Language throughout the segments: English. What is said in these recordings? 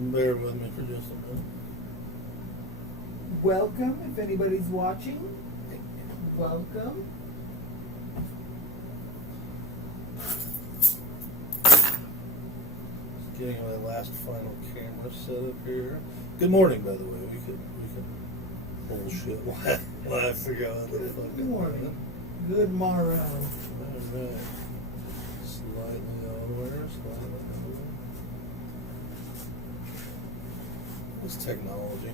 Bear with me for just a minute. Welcome, if anybody's watching. Welcome. Just getting my last final camera set up here. Good morning, by the way. We could bullshit while I figure out what the fuck. Good morning. Good morrow. Alright. Slightly over, slightly over. What's technology?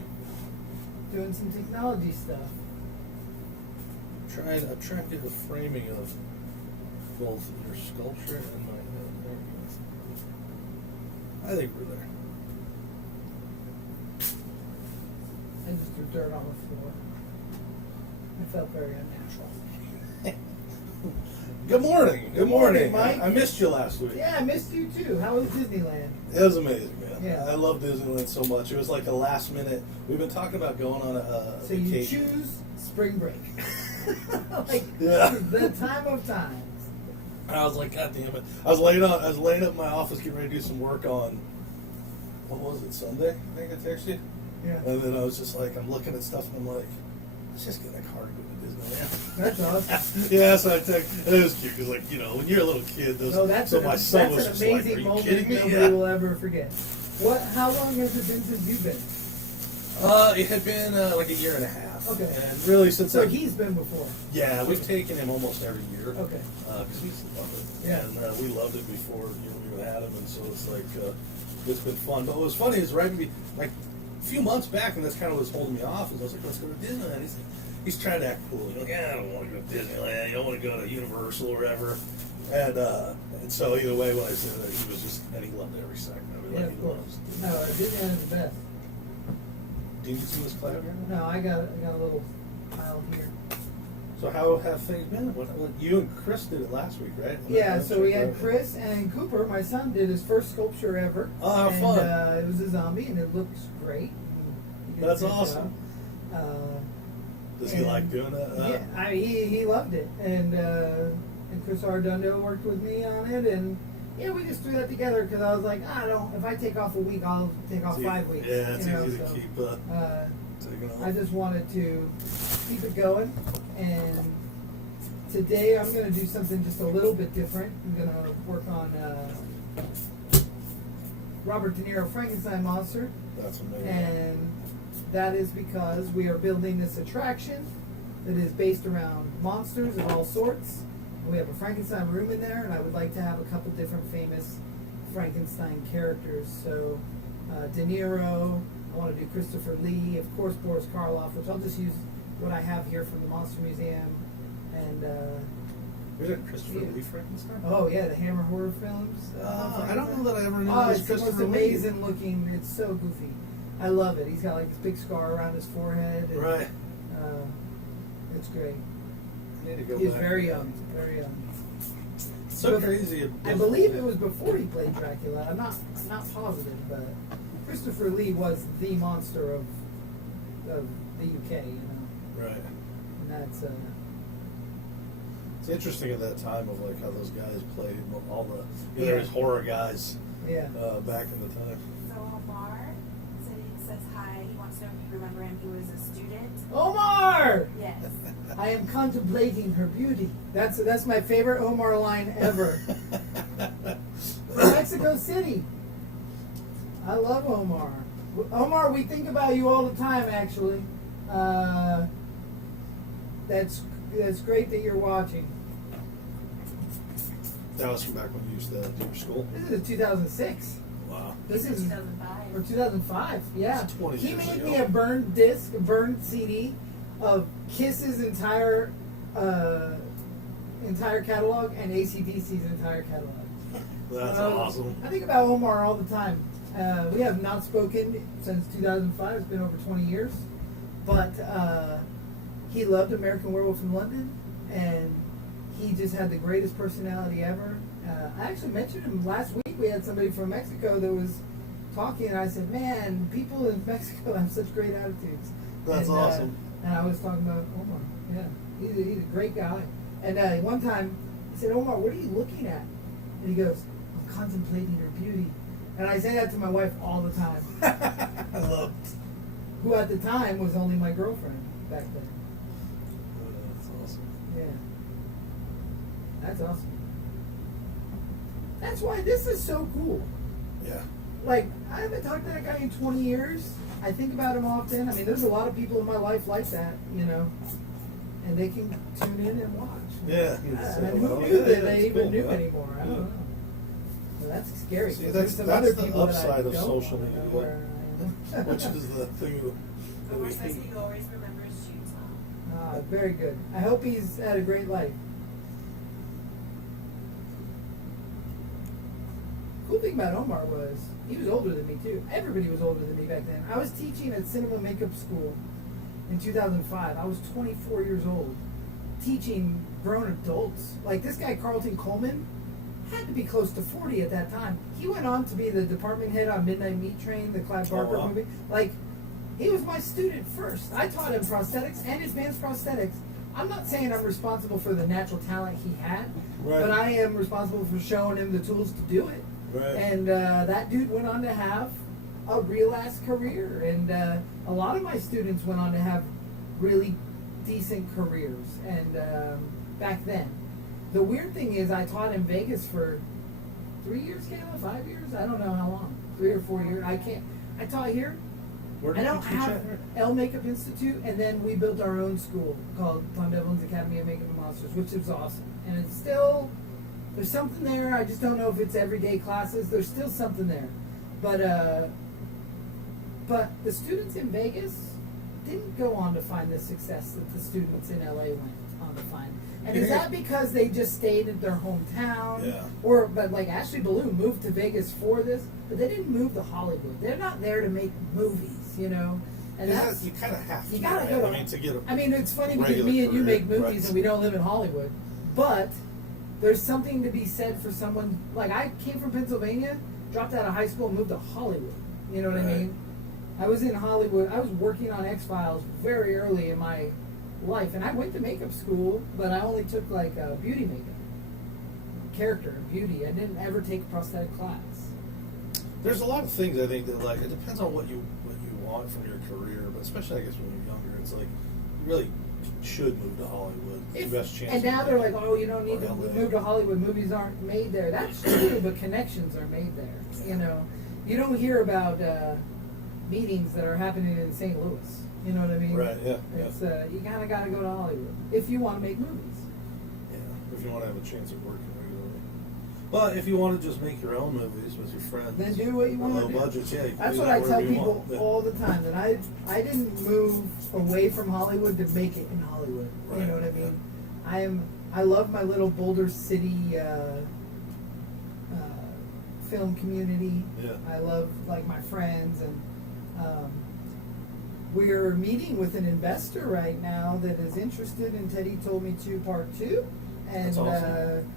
Doing some technology stuff. I'm trying to get the framing of both your sculpture and my head. There we go. I think we're there. I just threw dirt on the floor. I felt very unnatural. Good morning. Good morning, Mike. I missed you last week. Yeah, I missed you too. How was Disneyland? It was amazing, man. Yeah. I love Disneyland so much. It was like a last minute. We've been talking about going on a So vacation. you choose spring break. Like Yeah. the time of times. I was like, God damn it! I was laying up in my office getting ready to do some work on. What was it? Sunday? I think I texted you. Yeah. And then I was just like, I'm looking at stuff and I'm like, let's just get in a car and go to Disneyland. That's awesome. Yeah, so I texted. It was cute because, like, you know, when you're a little kid, those. No, that's so an, my son was that's just an like, amazing "Are you moment kidding me?" nobody Yeah. will ever forget. How long has it been since you've been? It had been like a year and a half. Okay. And really since So he's been before. Yeah, we've taken him almost every year. Okay. Because we just love it. Yeah. And we loved it before we had him, and so it's like it's been fun. But what was funny is like a few months back, and that's kind of what was holding me off. Is I was like, let's go to Disneyland. He's trying to act cool. He's like, yeah, I don't want to go to Disneyland. You don't want to go to Universal or whatever. And so either way, when I said that, he was just, and he loved it every second of it. Yeah, Like, of he course. loves No, Disneyland is the best. Did you see this cloud here? No, I got a little pile here. So how have things been? You and Chris did it last week, right? Yeah, so we had Chris and Cooper, my son, did his first sculpture ever. Oh, how and, fun. It was a zombie, and it looks great. He did That's a good awesome. job. Does he like doing that? Yeah, he loved it, and Chris Ardundo worked with me on it, and yeah, we just threw that together because I was like, if I take off a week, I'll take off 5 weeks. Yeah, it's easy to so, keep taking off. I just wanted to keep it going, and today I'm going to do something just a little bit different. I'm going to work on Robert De Niro Frankenstein monster. That's amazing. And that is because we are building this attraction that is based around monsters of all sorts. We have a Frankenstein room in there, and I would like to have a couple different famous Frankenstein characters. So De Niro, I want to do Christopher Lee, of course Boris Karloff, which I'll just use what I have here from the Monster Museum. And There's a Christopher Lee Frankenstein? oh yeah, the Hammer horror films. I don't know that I ever knew Oh, it was it's the most Christopher Lee. amazing looking. It's so goofy. I love it. He's got like this big scar around his forehead. And, Right. It's great. I need to go He's back. very young. Very young. So crazy. I believe it was before he played Dracula. I'm not positive, but Christopher Lee was the monster of the UK. You know. Right. And that's It's interesting at that time of like how those guys played all the Yeah. there's horror guys yeah. back in the time. So Omar says hi. He wants to know if you remember him. He was a student. Omar. Yes. I am contemplating her beauty. That's my favorite Omar line ever. From Mexico City. I love Omar. Omar, we think about you all the time, actually. That's great that you're watching. That was from back when you used to do your school? This is 2006. Wow. This is 2005. or 2005. Yeah. That's 20 He years made ago. me a burned disc, a burned CD of Kiss's entire catalog and AC/DC's entire catalog. That's awesome. I think about Omar all the time. We have not spoken since 2005. It's been over 20 years. But he loved American Werewolf in London, and he just had the greatest personality ever. I actually mentioned him last week. We had somebody from Mexico that was talking, and I said, man, people in Mexico have such great attitudes. That's awesome. And I was talking about Omar. Yeah, he's a great guy. And one time, he said, Omar, what are you looking at? And he goes, I'm contemplating your beauty. And I say that to my wife all the time. I love it. Who at the time was only my girlfriend back then. That's awesome. Yeah. That's awesome. That's why this is so cool. Yeah. Like, I haven't talked to that guy in 20 years. I think about him often. I mean, there's a lot of people in my life like that, you know. And they can tune in and watch. Yeah. And who knew that they even knew anymore? I don't know. So that's scary. See, 'cause that's there's some the other people that I upside of don't social wanna know media. where I am. Which is the thing that Omar we says hate. he always remembers Jude's mom. Very good. I hope he's had a great life. Cool thing about Omar was he was older than me too. Everybody was older than me back then. I was teaching at cinema makeup school in 2005. I was 24 years old, teaching grown adults. Like this guy Carlton Coleman had to be close to 40 at that time. He went on to be the department head on Midnight Meat Train, the Clive Barker wow. movie. Like, he was my student first. I taught him prosthetics and advanced prosthetics. I'm not saying I'm responsible for the natural talent he had, Right. but I am responsible for showing him the tools to do it. Right. And that dude went on to have a real ass career. And a lot of my students went on to have really decent careers. And back then, the weird thing is, I taught in Vegas for 3 years, Kayla, 5 years. I don't know how long, 3 or 4 years. I taught here. Where I did don't you teach have at? L Makeup Institute, and then we built our own school called Tom Devlin's Academy of Makeup and Monsters, which is awesome. And it's still, there's something there. I just don't know if it's everyday classes. There's still something there, but the students in Vegas didn't go on to find the success that the students in LA went on to find. And is that because they just stayed in their hometown? Yeah. But like Ashley Balloon moved to Vegas for this, but they didn't move to Hollywood. They're not there to make movies, you know. And that's You kind of have to. you gotta right? go to. I mean, to get a I mean, it's funny because regular me and you career, make movies right. and we don't live in Hollywood, but there's something to be said for someone like I came from Pennsylvania, dropped out of high school, and moved to Hollywood. You know what I Right. mean? I was in Hollywood. I was working on X-Files very early in my life, and I went to makeup school, but I only took like beauty makeup, character beauty. I didn't ever take a prosthetic class. There's a lot of things I think that like it depends on what you want from your career, but especially I guess when you're younger, it's like you really should move to Hollywood. It's the best chance. And now you they're get. like, oh, you don't need Or to LA. move to Hollywood. Movies aren't made there. That's true, but connections are made there. You know, you don't hear about meetings that are happening in St. Louis. You know what I mean? Right, yeah, It's you kind of got to go to Hollywood if you want to make movies. Yeah, if you want to have a chance of working regularly. But if you want to just make your own movies with your friends, Then do what you want low to do. budgets, yeah. You can That's do what that I tell wherever you people want. Yeah. all the time. That I didn't move away from Hollywood to make it in Hollywood. You Right, know what I yeah. mean? I love my little Boulder City film community. Yeah. I love like my friends, and we're meeting with an investor right now that is interested in Teddy Told Me To Part 2. And That's awesome.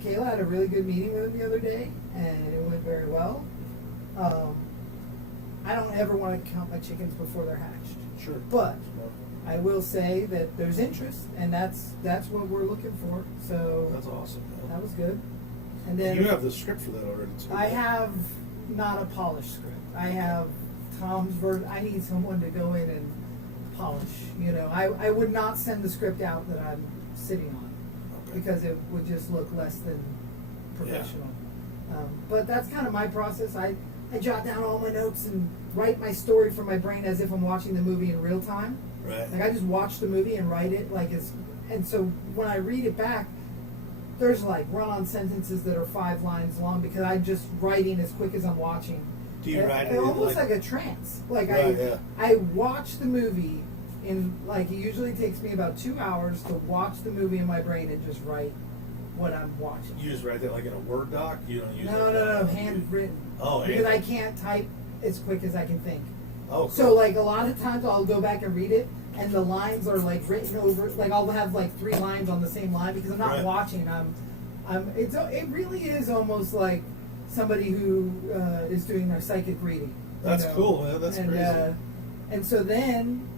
Kayla had a really good meeting with him the other day, and it went very well. I don't ever want to count my chickens before they're hatched. Sure. But I will say that there's interest, and that's what we're looking for. So That's awesome. Yeah. that was good. And then You have the script for that already too. I have not a polished script. I have Tom's version. I need someone to go in and polish. You know, I would not send the script out that I'm sitting on Okay. because it would just look less than professional. But that's kind of my process. I jot down all my notes and write my story from my brain as if I'm watching the movie in real time. Right. Like I just watch the movie and write it like it's. And so when I read it back, there's like run-on sentences that are 5 lines long because I'm just writing as quick as I'm watching. Do you write it almost like a trance? Like Right, yeah. I watch the movie in like it usually takes me about 2 hours to watch the movie in my brain and just write what I'm watching. You just write that like in a Word doc? You don't use No, handwritten. Oh, because I handwritten. can't type as quick as I can think. Oh, cool. So like a lot of times I'll go back and read it, and the lines are like written over. Like I'll have like 3 lines on the same line because I'm not Right. watching. It really is almost like somebody who is doing their psychic reading. That's cool, man. That's crazy. And so then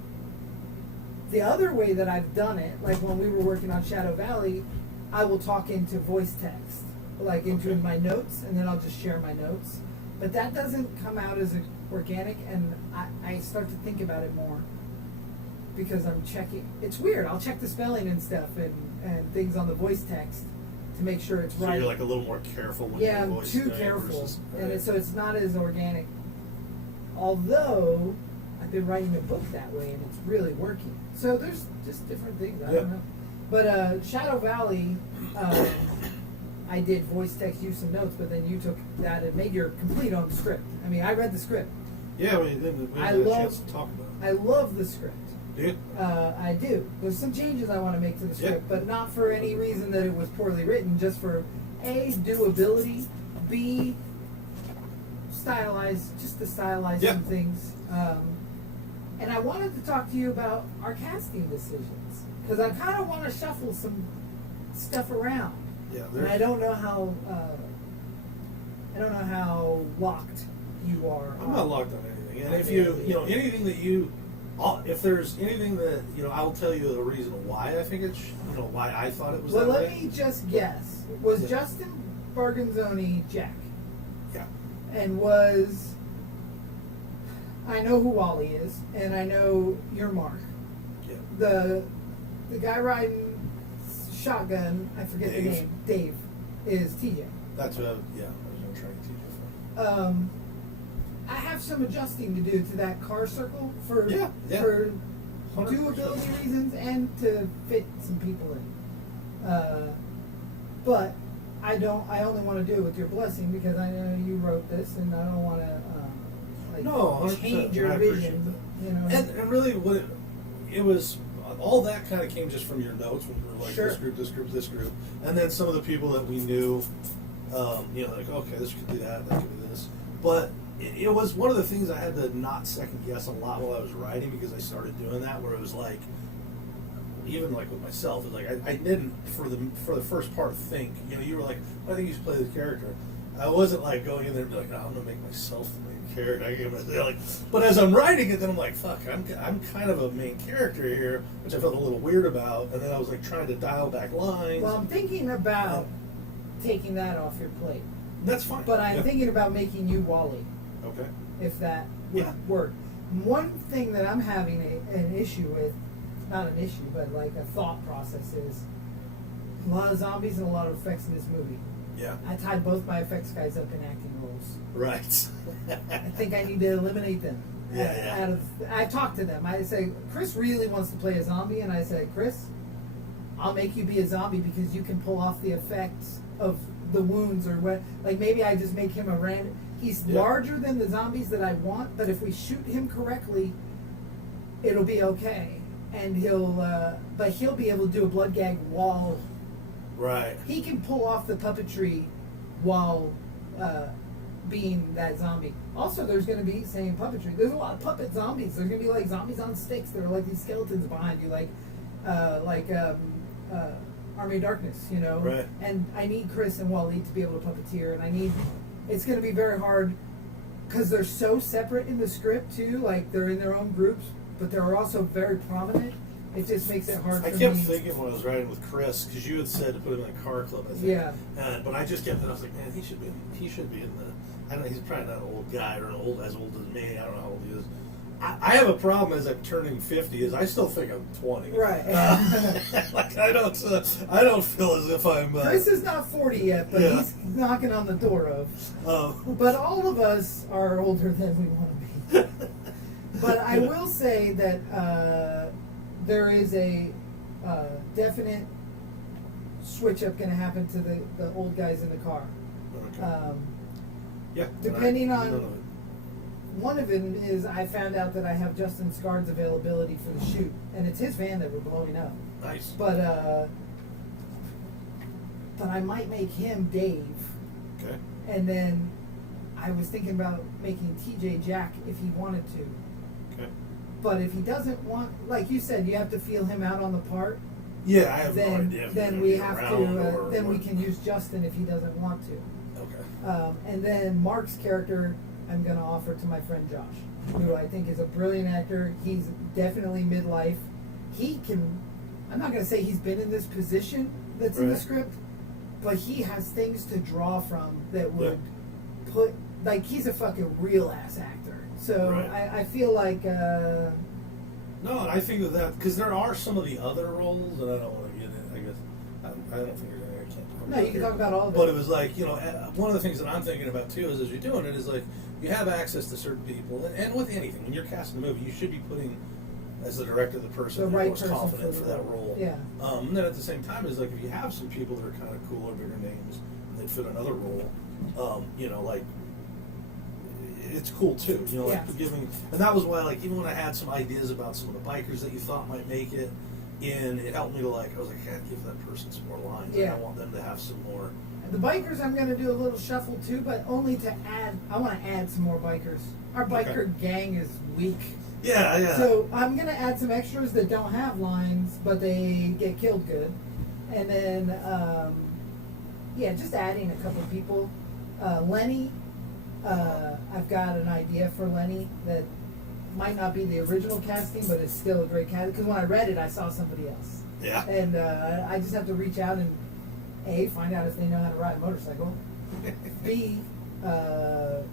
the other way that I've done it, like when we were working on Shadow Valley, I will talk into voice text, like into Okay. my notes, and then I'll just share my notes. But that doesn't come out as organic, and I start to think about it more because I'm checking. It's weird. I'll check the spelling and stuff and things on the voice text to make sure it's So right. you're like a little more careful when Yeah, you're I'm voicing too it careful, versus- so it's not as organic. Although I've been writing a book that way, and it's really working. So there's just different things. I don't know. But Shadow Valley, I did voice text you some notes, but then you took that and made your complete own script. I mean, I read the script. Yeah, we didn't I have a love- chance to talk about it. I love the script. Do you? I do. There's some changes I want to make to the Yeah. script, but not for any reason that it was poorly written, just for A, doability, B, just to stylize Yeah. some things. And I wanted to talk to you about our casting decisions, because I kind of want to shuffle some stuff around. Yeah, And I don't know how locked you are. I'm not locked on anything. And if you know, anything that if there's anything that, I'll tell you the reason why I think it's, why I thought it was Well, that let way. me just guess. Was Yeah. Justin Barganzoni Jack? Yeah. And I know who Wally is, and I know you're Mark. Yeah. The guy riding shotgun, I forget the Dave. name, Dave, is TJ. That's what I was going to try to teach you from. I have some adjusting to do to that car circle for Yeah. for 100%. doability reasons and to fit some people in. But I only want to do it with your blessing because I know you wrote this, and I don't want to No, 100%. change your I appreciate vision. that. And really, what it was, all that kind of came just from your notes when you were like, Sure. this group, and then some of the people that we knew, like, okay, this could do that could do this. But it was one of the things I had to not second guess a lot while I was writing, because I started doing that, where it was like, even like with myself, it's like I didn't for the first part think, you were like, I think you should play the character. I wasn't like going in there and be like, I'm gonna make myself the main character. But as I'm writing it, then I'm like, fuck, I'm kind of a main character here, which I felt a little weird about. And then I was like trying to dial back lines. Well, I'm thinking about taking that off your plate, That's fine. but I'm Yeah. thinking about making you Wally, Okay. if that would Yeah. work. One thing that I'm having an issue with, not an issue, but like a thought process is a lot of zombies and a lot of effects in this movie. Yeah. I tied both my effects guys up in acting roles. Right. I think I need to eliminate them. Yeah. I talked to them. I say, Chris really wants to play a zombie, and I say, Chris, I'll make you be a zombie because you can pull off the effects of the wounds, or what. Like maybe I just make him a random. He's Yeah. larger than the zombies that I want, but if we shoot him correctly, it'll be okay. And he'll be able to do a blood gag while Right. he can pull off the puppetry while being that zombie. Also, there's going to be same puppetry. There's a lot of puppet zombies. There's going to be like zombies on sticks that are like these skeletons behind you, like Army of Darkness, Right. And I need Chris and Waleed to be able to puppeteer, and it's going to be very hard because they're so separate in the script too. Like they're in their own groups, but they're also very prominent. It just makes it hard I for kept me. thinking when I was writing with Chris, because you had said to put him in a car club, I think. Yeah. But I just kept, I was like, man, he should be in the. I don't know. He's probably not an old guy or as old as me. I don't know how old he is. I have a problem as I'm turning 50. Is I still think I'm 20. Right. Like I don't feel as if I'm. Chris is not 40 yet, but Yeah. he's knocking on the door of. But all of us are older than we want to be. But I will say that there is a definite switch up going to happen to the old guys in the car. Okay. Yeah. Depending I on- don't know. One of them is I found out that I have Justin Scard's availability for the shoot, and it's his van that we're blowing up. Nice. But I might make him Dave, Okay. and then I was thinking about making TJ Jack if he wanted to. Okay. But if he doesn't want, like you said, you have to feel him out on the part. Yeah, I have no Then idea. if then he's we gonna have be to. around or Then we what. can use Justin if he doesn't want to. Okay. And then Mark's character, I'm going to offer to my friend Josh, who I think is a brilliant actor. He's definitely midlife. He can, I'm not going to say he's been in this position that's in the Right. script, but he has things to draw from that would put, like, he's a fucking real ass actor. So Right. I feel like, No, and I think that because there are some of the other roles, and I don't want to get in. I guess I don't think I can't talk. No, you can talk about all of it. But it was like, you know, one of the things that I'm thinking about too is as you're doing it is like you have access to certain people, and with anything when you're casting a movie, you should be putting as the director the person The who's right most person confident for for the that role. role. Yeah. And then at the same time, is like if you have some people that are kind of cool or bigger names, and they fit another role, you know, like. It's cool too, you know, like Yeah. giving, and that was why, like, even when I had some ideas about some of the bikers that you thought might make it, and it helped me to like, I was like, I gotta give that person some more lines. Yeah. I want them to have some more. the bikers, I'm going to do a little shuffle too, but only to add, I want to add some more bikers. Our biker Okay. gang is weak. Yeah, yeah. So I'm going to add some extras that don't have lines, but they get killed good. And then, yeah, just adding a couple of people. Lenny, I've got an idea for Lenny that might not be the original casting, but it's still a great casting. Because when I read it, I saw somebody else. Yeah. And I just have to reach out and, A, find out if they know how to ride a motorcycle. B, because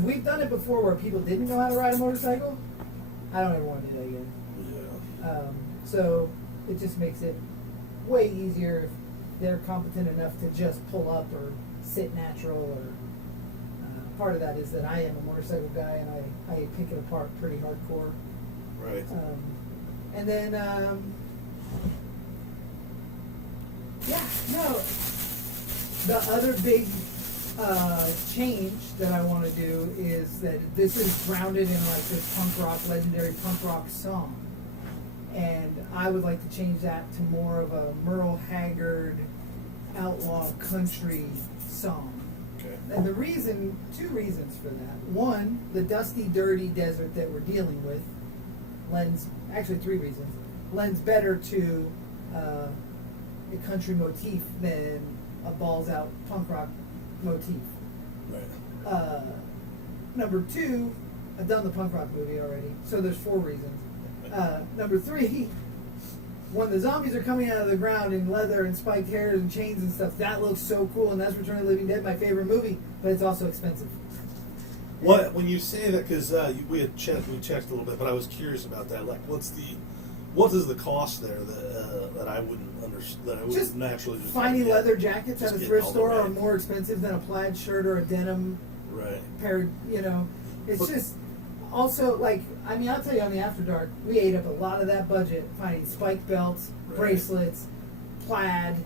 we've done it before where people didn't know how to ride a motorcycle. I don't ever want to do that again. Yeah. So it just makes it way easier if they're competent enough to just pull up or sit natural. Or part of that is that I am a motorcycle guy and I pick it apart pretty hardcore. Right. And then, yeah, no. The other big change that I want to do is that this is grounded in like this punk rock, legendary punk rock song. And I would like to change that to more of a Merle Haggard outlaw country song. Okay. And the reason, two reasons for that. One, the dusty, dirty desert that we're dealing with lends, actually three reasons, lends better to a country motif than a balls out punk rock motif. Right. Number two, I've done the punk rock movie already, so there's four reasons. Number three, when the zombies are coming out of the ground in leather and spiked hairs and chains and stuff, that looks so cool, and that's Return of the Living Dead, my favorite movie, but it's also expensive. What when you say that? Because we checked a little bit, but I was curious about that. Like, what is the cost there that I wouldn't understand? That I would Just naturally just finding get? leather jackets Just at a getting thrift all the store are way. more expensive than a plaid shirt or a denim Right. pair, you know. It's But- just also like, I mean, I'll tell you, on the After Dark, we ate up a lot of that budget finding spike belts, Right. bracelets, plaid,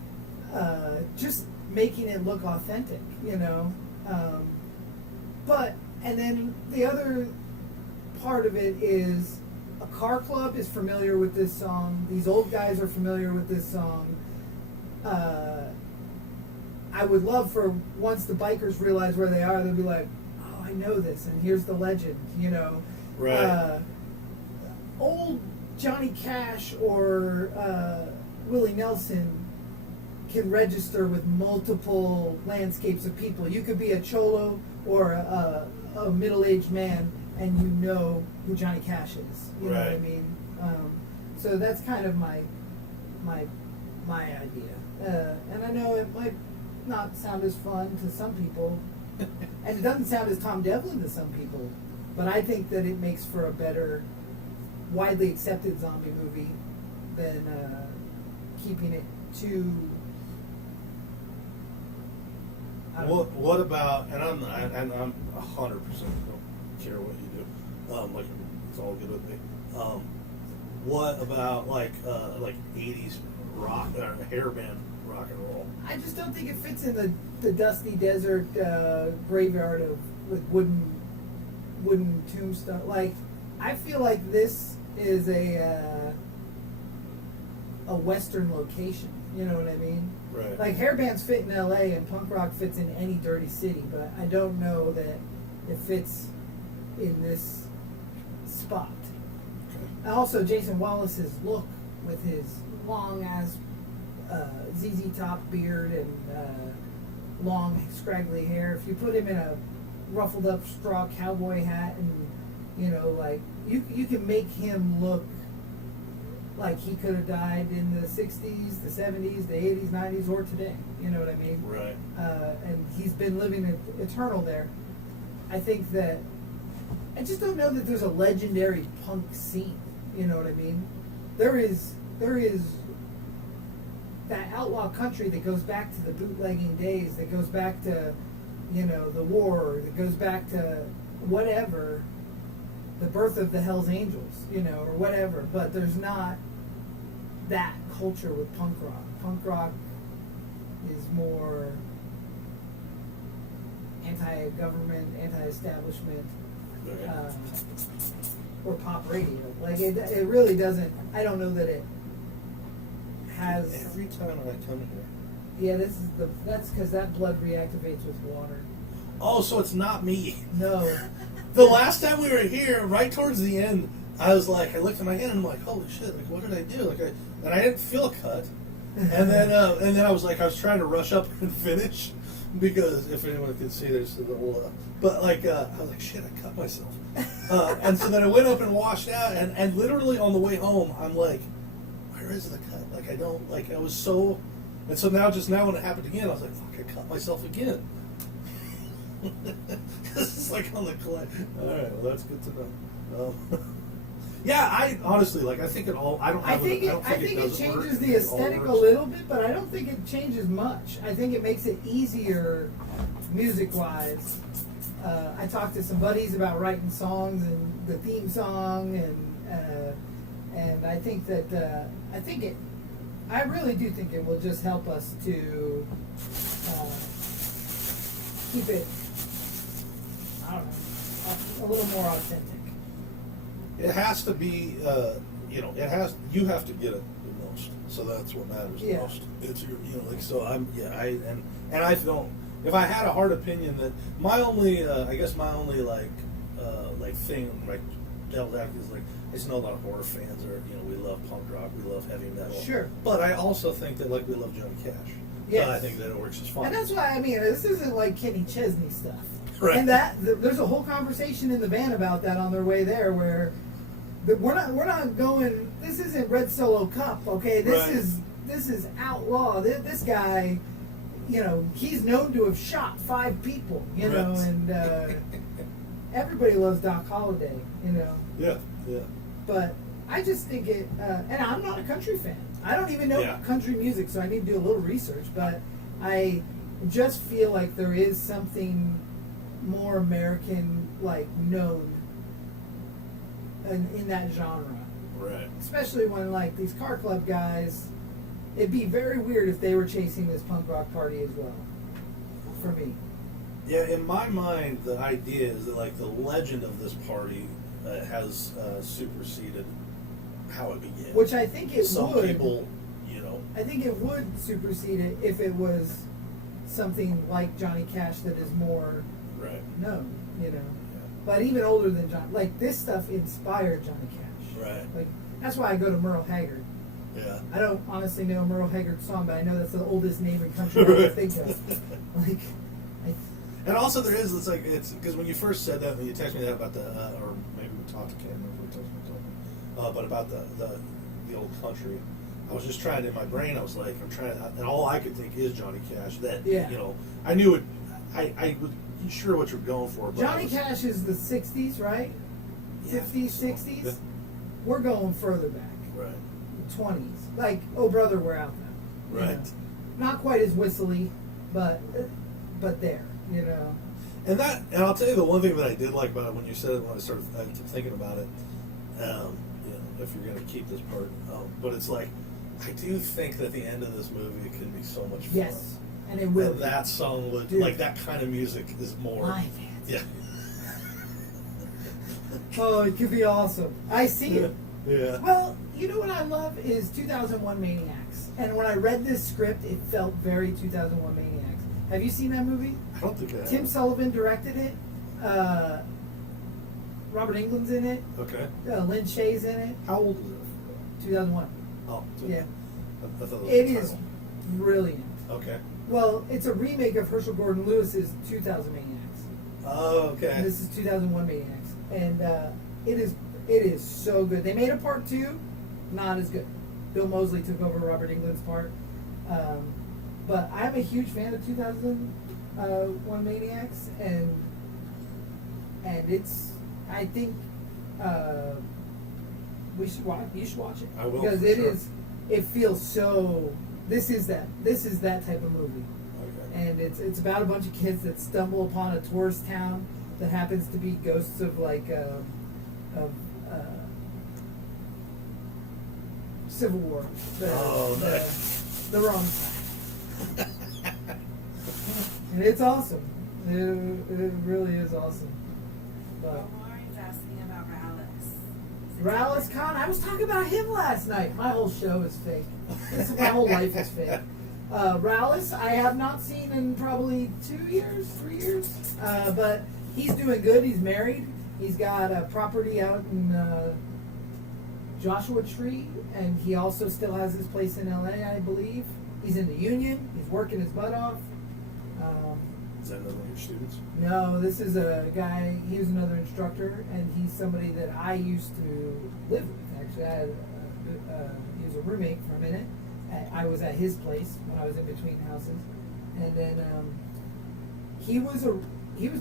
just making it look authentic, you know. But and then the other part of it is a car club is familiar with this song. These old guys are familiar with this song. I would love for once the bikers realize where they are, they'll be like, "Oh, I know this, and here's the legend," you know. Right. Old Johnny Cash or Willie Nelson can register with multiple landscapes of people. You could be a cholo or a middle-aged man, and you know who Johnny Cash is. You know what I Right. mean? So that's kind of my idea. And I know it might not sound as fun to some people, and it doesn't sound as Tom Devlin to some people, but I think that it makes for a better, widely accepted zombie movie than keeping it too. I don't know. What about? And I'm 100% don't care what you do. Like it's all good with me. What about like 80s rock or hair band rock and roll. I just don't think it fits in the dusty desert graveyard with wooden tombstone. Like, I feel like this is a Western location. You know what I mean? Right. Like, hair bands fit in L.A. and punk rock fits in any dirty city, but I don't know that it fits in this spot. Okay. Also, Jason Wallace's look with his long ass ZZ Top beard and long scraggly hair. If you put him in a ruffled up straw cowboy hat and like you can make him look like he could have died in the 60s, the 70s, the 80s, 90s, or today. You know what I mean? Right. And he's been living eternal there. I think that I just don't know that there's a legendary punk scene. You know what I mean? There is that outlaw country that goes back to the bootlegging days, that goes back to, the war, that goes back to whatever, the birth of the Hells Angels, or whatever. But there's not that culture with punk rock. Punk rock is more anti-government, anti-establishment, Okay. or pop radio. Like it really doesn't. I don't know that it has. Every time I come here. Yeah, that's because that blood reactivates with water. Oh, so it's not me. No. The last time we were here, right towards the end, I was like, I looked at my hand and I'm like, holy shit! Like, what did I do? And I didn't feel a cut. And then I was trying to rush up and finish because if anyone could see, there's a little. But I was like, shit! I cut myself. And so then I went up and washed out, and literally on the way home, I'm like, where is the cut? Like I don't I was so. And so now when it happened again, I was like, fuck! I cut myself again. It's like on the clay. All right, well that's good to know. Yeah, I honestly I think it all. I think it changes the aesthetic a little bit, but I don't think it changes much. I think it makes it easier, music-wise. I talked to some buddies about writing songs and the theme song, and I think that I really do think it will just help us to keep it, I don't know, a little more authentic. It has to be, you have to get it the most. So that's what matters the most. It's your, I don't, if I had a hard opinion that my only thing, like devil's advocate is I just know a lot of horror fans are, we love punk rock, we love heavy metal. Sure. But I also think that we love Johnny Cash. Yes. So I think that it works just fine. And that's why, this isn't like Kenny Chesney stuff. Right. And there's a whole conversation in the van about that on their way there, where we're not going. This isn't Red Solo Cup, okay? This is outlaw. This guy, he's known to have shot 5 people, and everybody loves Doc Holliday, Yeah. But I just think it, and I'm not a country fan. I don't even know country music, so I need to do a little research. But I just feel like there is something more American, known in that genre. Right. Especially when, these car club guys, it'd be very weird if they were chasing this punk rock party as well, for me. Yeah, in my mind, the idea is that, the legend of this party has superseded how it began. Which I think it would. Some people, I think it would supersede it if it was something like Johnny Cash that is more known, But even older than John, this stuff inspired Johnny Cash. Right. That's why I go to Merle Haggard. Yeah. I don't honestly know a Merle Haggard song, but I know that's the oldest name in country I can think of. And also there is, it's because when you first said that, and you texted me that about the, or maybe we talked to Ken, if we texted me, but about the old country, I was just trying to, in my brain, I was I'm trying, and all I could think is Johnny Cash. That, I knew it, I was sure what you're going for. But Johnny Cash is the 60s, right? Yeah, 50s, 60s? Yeah. We're going further back. Right. 20s. Oh Brother, We're Out Now. Right. Not quite as whistly, but there, And I'll tell you the one thing that I did like about it when you said it, when I kept thinking about it, if you're going to keep this part, but it's I do think that the end of this movie can be so much fun. Yes, and it will. And that song would, Dude. like, that kind of music is more. My fans. Yeah. Oh, it could be awesome. I see it. Yeah. Well, you know what I love is 2001 Maniacs. And when I read this script, it felt very 2001 Maniacs. Have you seen that movie? I don't think I have. Tim Sullivan directed it. Robert Englund's in it. Okay. Lynn Shay's in it. How old is it? 2001. Oh, Yeah. I thought it was It the is title. brilliant. Okay. Well, it's a remake of Herschel Gordon Lewis's 2000 Maniacs. Oh, okay. And this is 2001 Maniacs, and it is so good. They made a part 2, not as good. Bill Moseley took over Robert Englund's part, but I'm a huge fan of 2001 Maniacs, and it's I think we should watch. You should watch it. I will, because for it sure. is. It feels so. This is that type of movie. Okay. And it's about a bunch of kids that stumble upon a tourist town that happens to be ghosts of Civil War. The wrong side. And it's awesome. It really is awesome. But Lauren's asking about Rallis. Rallis Khan, I was talking about him last night. My whole show is fake. My whole life is fake. Rallis, I have not seen in probably 3 years. But he's doing good. He's married. He's got a property out in Joshua Tree, and he also still has his place in LA, I believe. He's in the union. He's working his butt off. Is that another one of your students? No, this is a guy. He was another instructor, and he's somebody that I used to live with. Actually, I had, he was a roommate for a minute. I was at his place when I was in between houses, and then he was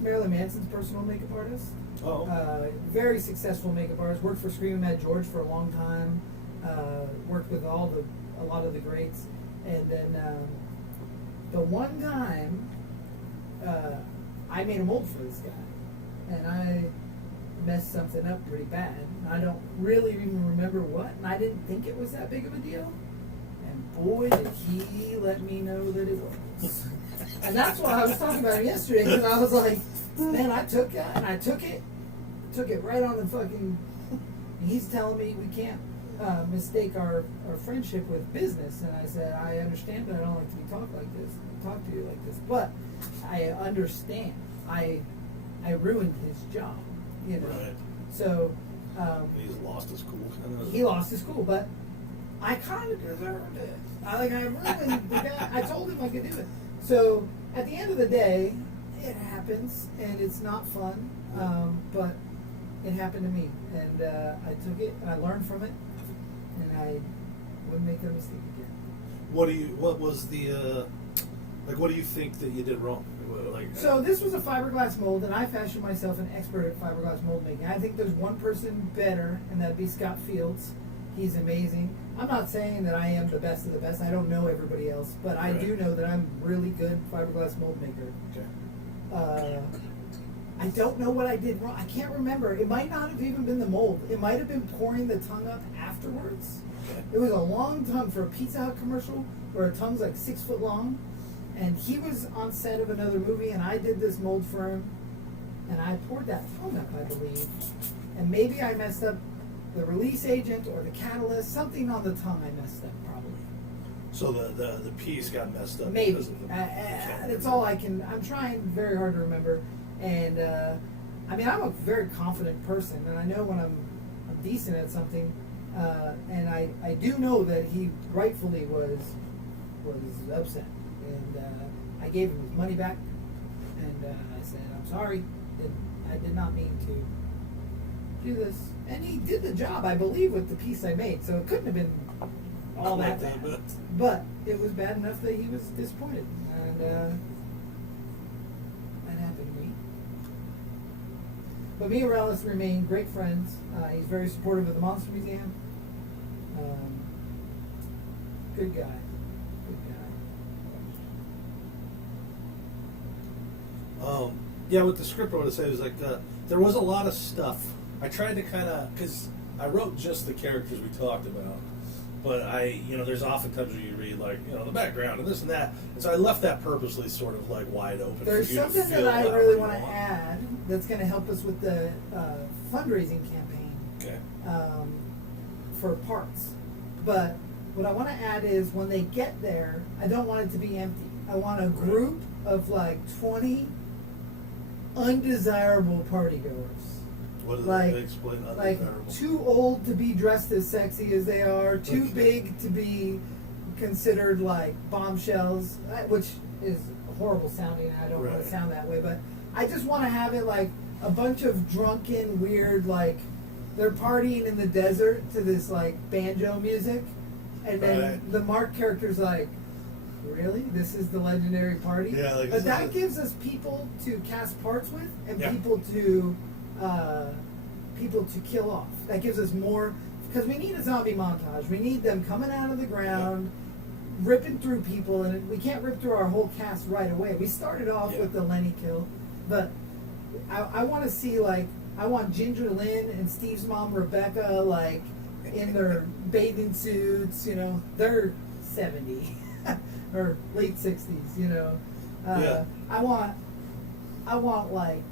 Marilyn Manson's personal makeup artist. Oh. Very successful makeup artist. Worked for Screaming Mad George for a long time. Worked with a lot of the greats, and then the one time I made a mold for this guy, and I messed something up pretty bad. I don't really even remember what, and I didn't think it was that big of a deal. And boy, did he let me know that it was. And that's why I was talking about it yesterday, because I was like, man, I took that, and I took it right on the fucking. He's telling me we can't mistake our friendship with business, and I said, I understand, but I don't like to be talked to you like this. But I understand. I ruined his job, you know. Right. So He's lost his cool. Kind of. he lost his cool, but I kind of deserved it. I ruined the guy. I told him I could do it. So at the end of the day, it happens, and it's not fun. But it happened to me, and I took it, and I learned from it, and I wouldn't make that mistake again. What do you think that you did wrong? So this was a fiberglass mold, and I fashioned myself an expert at fiberglass mold making. I think there's one person better, and that'd be Scott Fields. He's amazing. I'm not saying that I am the best of the best. I don't know everybody else, but I do know that I'm really good fiberglass mold maker. Okay. I don't know what I did wrong. I can't remember. It might not have even been the mold. It might have been pouring the tongue up afterwards. Okay. It was a long tongue for a Pizza Hut commercial where a tongue's like 6 foot long. And he was on set of another movie, and I did this mold for him. And I poured that tongue up, I believe. And maybe I messed up the release agent or the catalyst. Something on the tongue I messed up, probably. So the piece got messed up. Maybe. Because of the That's all I can. I'm trying very hard to remember. And I mean, I'm a very confident person, and I know when I'm decent at something. And I do know that he rightfully was upset, and I gave him his money back, and I said, I'm sorry, I did not mean to do this. And he did the job, I believe, with the piece I made, so it couldn't have been all that bad. But it was bad enough that he was disappointed, and that happened to me. But me and Rallis remain great friends. He's very supportive of the Monster Museum. Good guy. Yeah, with the script, what I say was like there was a lot of stuff. I tried to kind of, because I wrote just the characters we talked about, But there's oftentimes where you read like, the background and this and that, and so I left that purposely sort of like wide open. There's for you something to feel that I however really you want to add that's going to help us with the fundraising campaign. Okay. For parts. But what I want to add is when they get there, I don't want it to be empty. I want a group of like 20 undesirable partygoers. What does Like, that explain? like Undesirable? too old to be dressed as sexy as they are, too Okay. big to be considered like bombshells, which is horrible sounding. I don't want Right. to sound that way, but I just want to have it like a bunch of drunken, weird, like they're partying in the desert to this like banjo music, and then Right. the Mark character's like, really? This is the legendary party? Yeah, like, but this that is gives us people to cast parts with and Yeah. people to kill off. That gives us more, because we need a zombie montage. We need them coming out of the ground, ripping through people, and we can't rip through our whole cast right away. We started off Yeah. with the Lenny kill, but I want to see like, I want Ginger Lynn and Steve's mom Rebecca like in their bathing suits. They're 70 or late 60s. Yeah. I want like,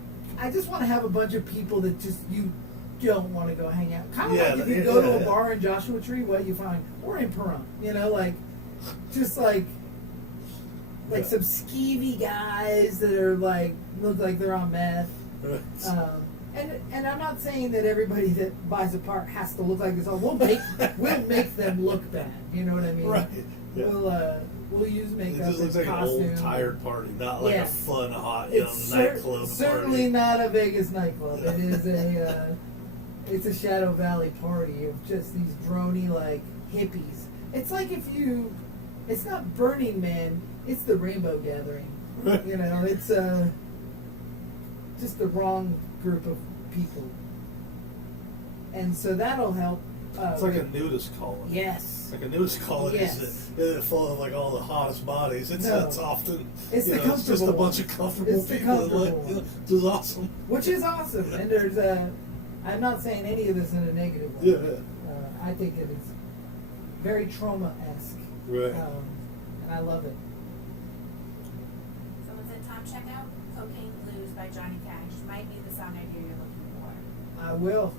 I just want to have a bunch of people that just you don't want to go hang out. Kind of Yeah, like if you go to a yeah. bar in Joshua Tree, what you find, or in Pahrump, like just like Yeah. some skeevy guys that are like look like they're on meth. And I'm not saying that everybody that buys a part has to look like this. We'll make them look bad. You know what I mean? Right. Yeah. We'll use It makeup just looks and like costume. an old tired party, not like Yes. a fun, hot, It's nightclub certainly party. not a Vegas nightclub. It is it's a Shadow Valley party of just these drony like hippies. It's like it's not Burning Man, it's the Rainbow Gathering. Right. It's just the wrong group of people, and so that'll help. It's like a nudist colony. Yes. Like a nudist colony Yes. is full of like all the hottest bodies. It's No. often It's the it's just a comfortable bunch of ones. comfortable It's the people comfortable that ones. which is awesome. Which is awesome, and there's I'm not saying any of this in a negative way. Yeah. I think it is very trauma-esque, Right. and I love it. Someone said, Tom, check out Cocaine Blues by Johnny Cash. Might be the sound idea you're looking for. I will.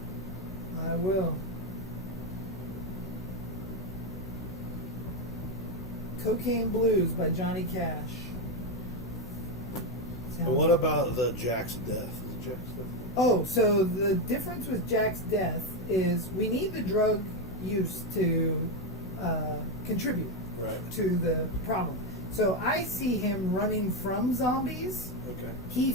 Cocaine Blues by Johnny Cash. But what about the Jack's death? Is it Jack's death? Oh, so the difference with Jack's death is we need the drug use to contribute Right. to the problem. So I see him running from zombies. Okay.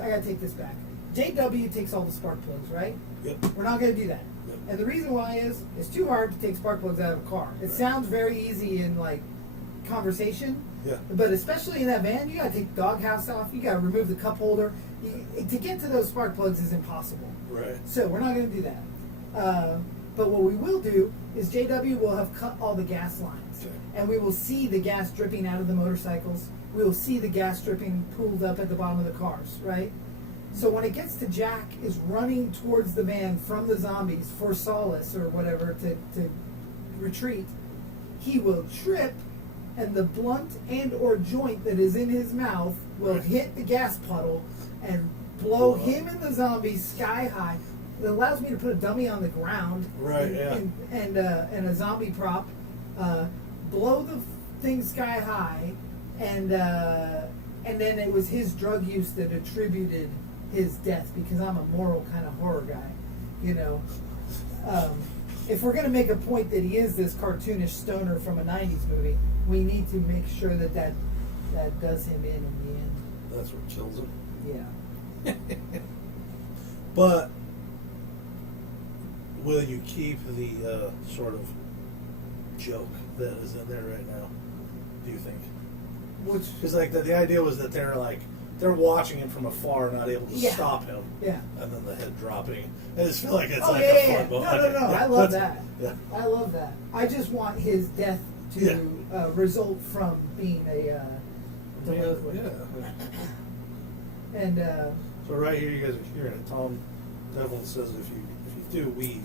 I gotta take this back. JW takes all the spark plugs, right? Yep. We're not gonna do that. Yep. And the reason why is it's too hard to take spark plugs out of a car. It Right. sounds very easy in like conversation, Yeah. but especially in that van, you gotta take the doghouse off. You gotta remove the cup holder. To get to those spark plugs is impossible. Right. So we're not gonna do that. But what we will do is JW will have cut all the gas lines, Okay. and we will see the gas dripping out of the motorcycles. We will see the gas dripping pooled up at the bottom of the cars, right? So when it gets to Jack is running towards the van from the zombies for solace or whatever to retreat, he will trip, and the blunt and or joint that is in his mouth will Right. hit the gas puddle and blow Blow up. him and the zombies sky high. It allows me to put a dummy on the ground, Right, yeah. and a zombie prop, blow the thing sky high, and then it was his drug use that attributed his death, because I'm a moral kind of horror guy, If we're gonna make a point that he is this cartoonish stoner from a '90s movie, we need to make sure that does him in the end. That's what kills him. Yeah. But will you keep the sort of joke that is in there right now? Do you think? Which Because like the idea was that they're watching him from afar, not able to Yeah. stop him. Yeah. And then the head dropping. I just feel like it's Oh like yeah, a yeah, fun yeah. moment. No. Okay, yeah, I love that's- that. Yeah. I love that. I just want his death to result from being a delinquent. Yeah. And So right here, you guys are hearing it. Tom Devlin says if you do weed,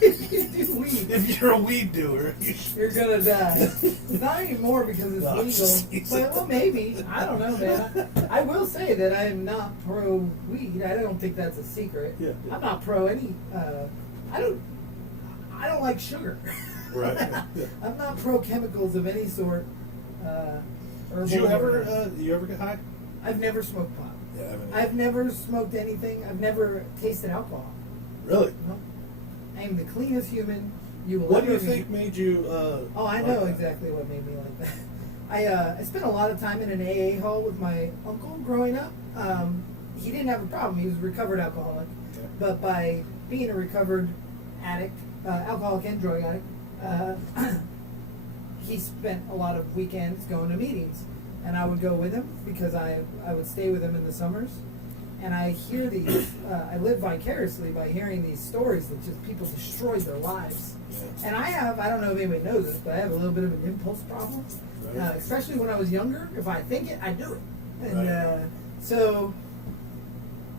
If you do weed, if you're a weed doer, you're gonna die. Not anymore because it's No, legal. But well, maybe. I don't know, man. I will say that I am not pro weed. I don't think that's a secret. Yeah. I'm not pro any. I don't like sugar. Right. I'm not pro chemicals of any sort. Did you ever get high? I've never smoked pot. Yeah, I haven't. I've never smoked anything. I've never tasted alcohol. Really? No. I am the cleanest human you will What do ever you think meet. made you? Oh, I like know that? exactly what made me like that. I spent a lot of time in an AA hall with my uncle growing up. He didn't have a problem. He was a recovered alcoholic. Okay. But by being a recovered addict, alcoholic and drug addict, he spent a lot of weekends going to meetings. And I would go with him because I would stay with him in the summers. And I hear these, I live vicariously by hearing these stories that just people destroyed their lives. Yeah. And I don't know if anybody knows this, but I have a little bit of an impulse problem. Right. Especially when I was younger. If I think it, I do it. And Right. so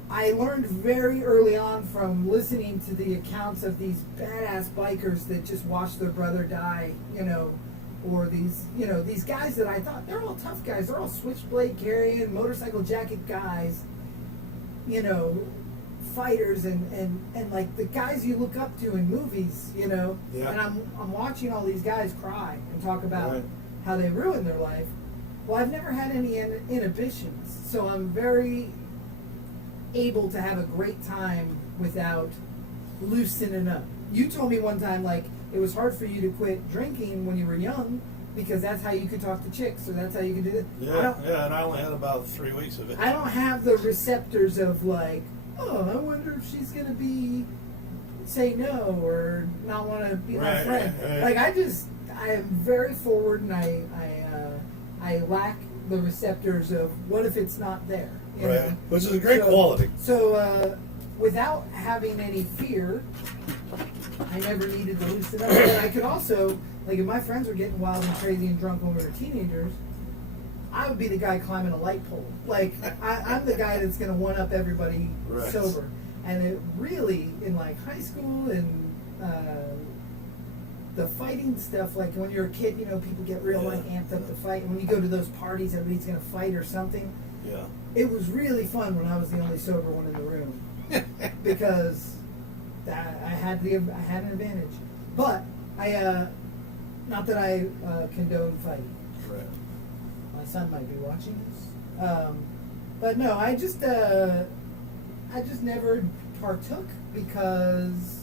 I learned very early on from listening to the accounts of these badass bikers that just watched their brother die, or these guys that I thought, they're all tough guys. They're all switchblade carrying, motorcycle jacket guys, fighters and like the guys you look up to in movies, Yeah. And I'm watching all these guys cry and talk about Right. how they ruined their life. Well, I've never had any inhibitions, so I'm very able to have a great time without loosening up. You told me one time, like, it was hard for you to quit drinking when you were young because that's how you could talk to chicks, or that's how you could do it. Yeah, and I only had about 3 weeks of it. I don't have the receptors of like, oh, I wonder if she's gonna say no or not want to be my Right, friend. right. Like I am very forward, and I lack the receptors of what if it's not there. You Right. know? Which is a great So- quality. So without having any fear, I never needed to loosen up. But I could also, like, if my friends were getting wild and crazy and drunk when we were teenagers, I would be the guy climbing a light pole. Like, I'm the guy that's going to one-up everybody Right. sober. And it really, in, like, high school and the fighting stuff, like, when you're a kid, people get real, like, amped up to fight. And when you go to those parties, everybody's going to fight or something. Yeah. It was really fun when I was the only sober one in the room. Because I had an advantage. But not that I condone fighting. Right. My son might be watching this, but no, I just never partook because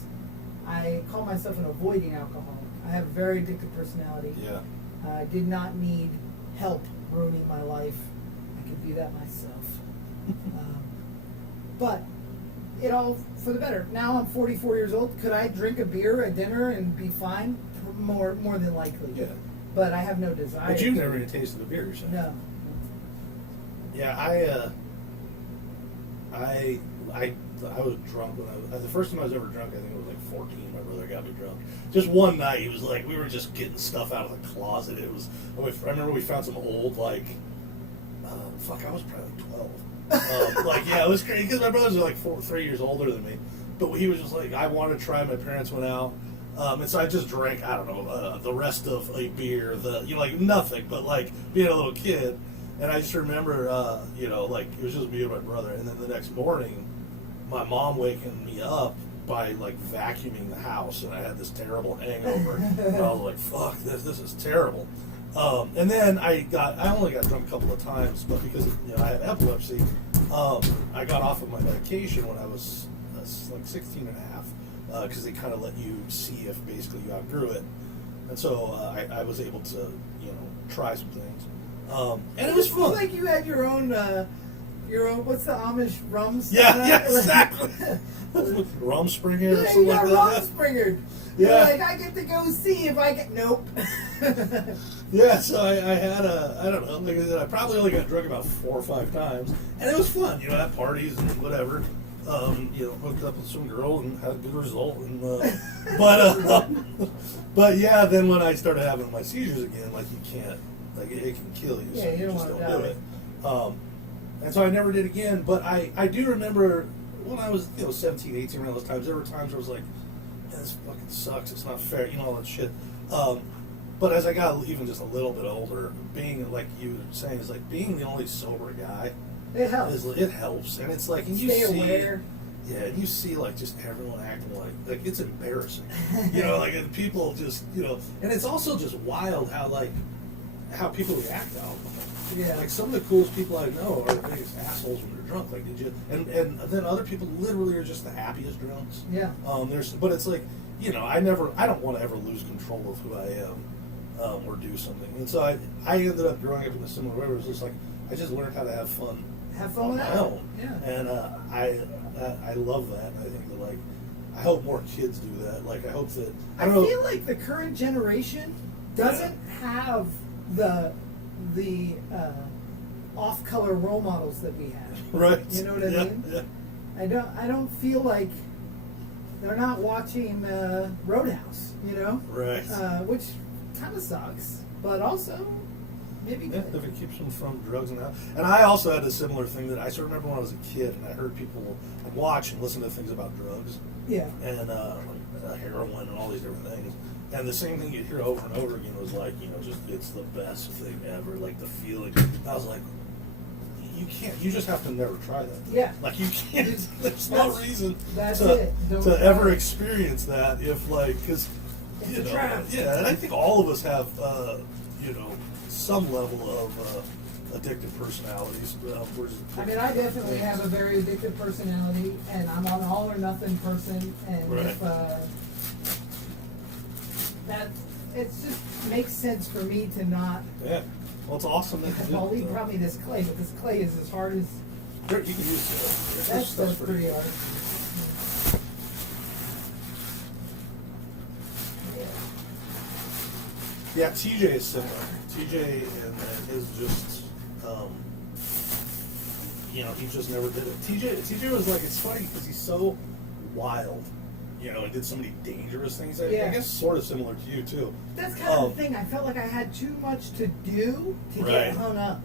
I call myself an avoiding alcoholic. I have a very addictive personality. Yeah. I did not need help ruining my life. I could do that myself. But it all for the better. Now I'm 44 years old. Could I drink a beer at dinner and be fine? More than likely. Yeah. But I have no desire. But you've to. never even tasted the beer yourself. No. Yeah, I was drunk when the first time I was ever drunk. I think it was like 14. My brother got me drunk. Just one night, he was like, we were just getting stuff out of the closet. It was. I remember we found some old I was probably like 12. Yeah, it was crazy because my brothers are like 3 years older than me. But he was just like, I wanted to try. My parents went out. And so I just drank, I don't know, the rest of a beer, nothing, but like being a little kid. And I just remember, it was just me and my brother. And then the next morning, my mom waking me up by like vacuuming the house, and I had this terrible hangover. And I was like, fuck, this is terrible. And then I only got drunk a couple of times, but because I have epilepsy, I got off of my medication when I was like 16 and a half. Because they kind of let you see if basically you outgrew it, and so I was able to try some things, and it was fun. Like you had your own what's the Amish rums? Yeah, exactly. Rumspringer or Yeah, something you got like that. Rumspringered. Yeah. You're like, I get to go see if I get nope. Yeah, so I had I don't know, like I said, I probably only got drunk about 4 or 5 times, and it was fun, at parties and whatever. Hooked up with some girl and had a good result. And, but yeah, then when I started having my seizures again, like you can't, like it can kill you. Yeah, So you don't just wanna don't do die. it. And so I never did again. But I do remember when I was 17, 18, around those times, there were times where I was like, yeah, this fucking sucks. It's not fair. All that shit. But as I got even just a little bit older, being like you were saying, is like being the only sober guy. It helps. It helps, and it's like, and you Stay see, aware. yeah, and you see like just everyone acting like it's embarrassing, like, and people just and it's also just wild how people react to alcohol. Yeah. Like some of the coolest people I know are the biggest assholes when they're drunk. Like, did you? And then other people literally are just the happiest drunks. Yeah. But it's like, I don't want to ever lose control of who I am, or do something. And so I ended up growing up in a similar way where it was just like, I just learned how to have fun. Have fun on with my that. own. Yeah. And I love that. I think that I hope more kids do that. Like, I hope that I feel like the current generation doesn't have the off-color role models that we have. Right. You know what I mean? Yeah. I don't feel like they're not watching Roadhouse. Right. Which kind of sucks, but also maybe Yeah, good. if it keeps them from drugs and that. And I also had a similar thing that I sort of remember when I was a kid, and I heard people watch and listen to things about drugs Yeah. and heroin and all these different things. And the same thing you'd hear over and over again was like, just it's the best thing ever, like the feeling. I was like, you just have to never try that. Yeah. Like, you can't, there's no reason That's to it. Don't to try ever it. experience that if, like, because, It's a trap. yeah, and I think all of us have, some level of addictive personalities. We're just, I mean, I definitely have a very addictive personality, and I'm an all or nothing person, and Right. if that it just makes sense for me to not. yeah. Well, it's awesome that you did Well, it, he though. brought me this clay, but this clay is as hard as Here, you can use that stuff's pretty hard. Yeah, TJ is similar. TJ and is just, he just never did it. TJ was like, it's funny because he's so wild, and did so many dangerous things. I Yeah. guess sort of similar to you too. That's kind of the thing. I felt like I had too much to do to Right. get hung up.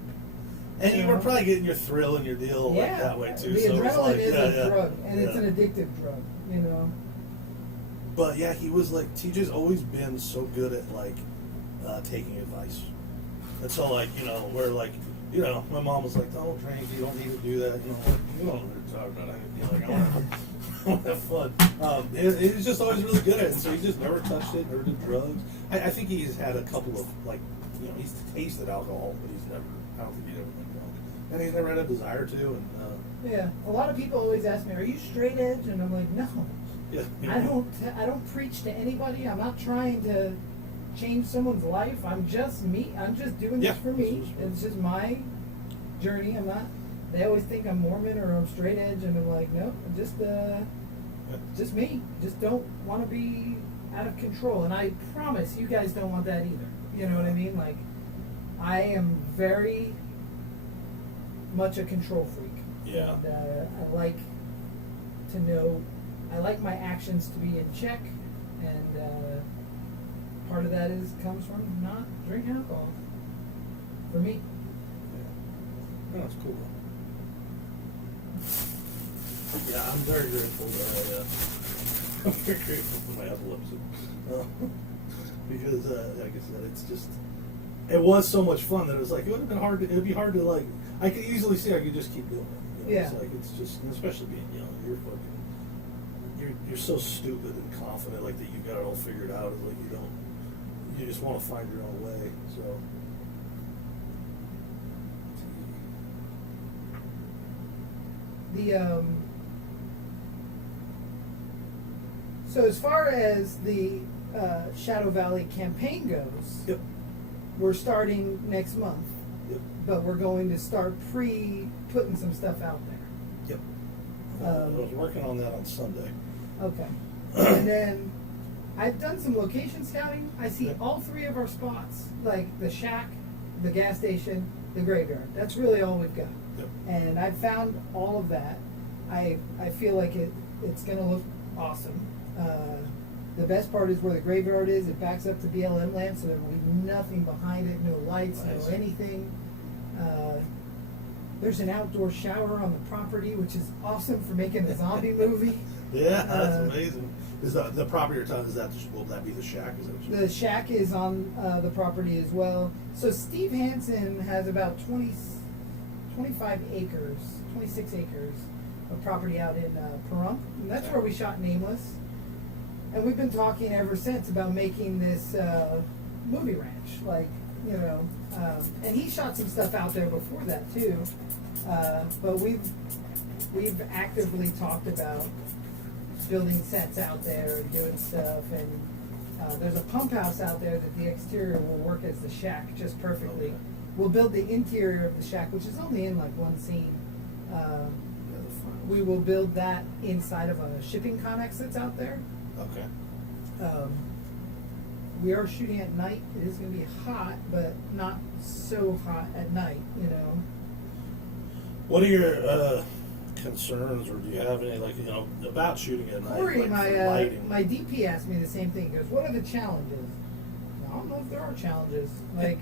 And you were probably getting your thrill and your deal like Yeah, that way too. the so it was adrenaline like, is yeah, a yeah, drug, and it's yeah. an addictive drug. But yeah, he was like, TJ's always been so good at like taking advice. And so like, where like, my mom was like, don't drink, you don't need to do that. You don't know what you're talking about. I want to have fun. He was just always really good at it. So he just never touched it, never did drugs. I think he's had a couple of like, he's tasted alcohol, but I don't think he's ever been drunk. And he's never had a desire to. And Yeah, a lot of people always ask me, "Are you straight edge?" And I'm like, "No, yeah, I don't preach to anybody. I'm not trying to change someone's life. I'm just me. I'm just doing this Yeah. for me. It's just my journey. I'm not." They always think I'm Mormon or I'm straight edge, and I'm like, "No, I'm just me. Just don't want to be out of control." And I promise you guys don't want that either. You know what I mean? Like, I am very much a control freak. Yeah. And, I like to know. I like my actions to be in check, and part of that comes from not drinking alcohol. For me. Yeah, that's cool. Yeah, I'm very grateful that I'm very grateful for my epilepsy. Because, like I said, it's just, it was so much fun that it was like, it would be hard to like, I could easily see I could just keep doing it. Yeah. It's like, it's just, and especially being young, you're so stupid and confident, like that you've got it all figured out. It's like you just want to find your own way, so. So as far as the Shadow Valley campaign goes, Yep. we're starting next month, Yep. but we're going to start putting some stuff out there. Yep. I was working on that on Sunday. Okay. And then I've done some location scouting. I see Yep. all three of our spots, like the shack, the gas station, the graveyard. That's really all we've got. Yep. And I've found all of that. I feel like it's going to look awesome. The best part is where the graveyard is. It backs up to BLM land, so there will be nothing behind it, no lights, Nice. no anything. There's an outdoor shower on the property, which is awesome for making a zombie movie. Yeah, that's amazing. Is the property you're talking, will that be the shack? Is that what you The shack is on the property as well. So Steve Hansen has about 25 acres, 26 acres of property out in Pahrump. And that's where we shot Nameless. And we've been talking ever since about making this movie ranch. Like, you know, and he shot some stuff out there before that too. But we've actively talked about building sets out there and doing stuff, and there's a pump house out there that the exterior will work as the shack just perfectly. Okay. We'll build the interior of the shack, which is only in like one scene. We will build that inside of a shipping connex that's out there. Okay. We are shooting at night. It is going to be hot, but not so hot at night, you know. What are your concerns, or do you have any, like, you know, about shooting at night? Corey, like for lighting? my DP asked me the same thing. He goes, "What are the challenges?" I don't know if there are challenges. Like,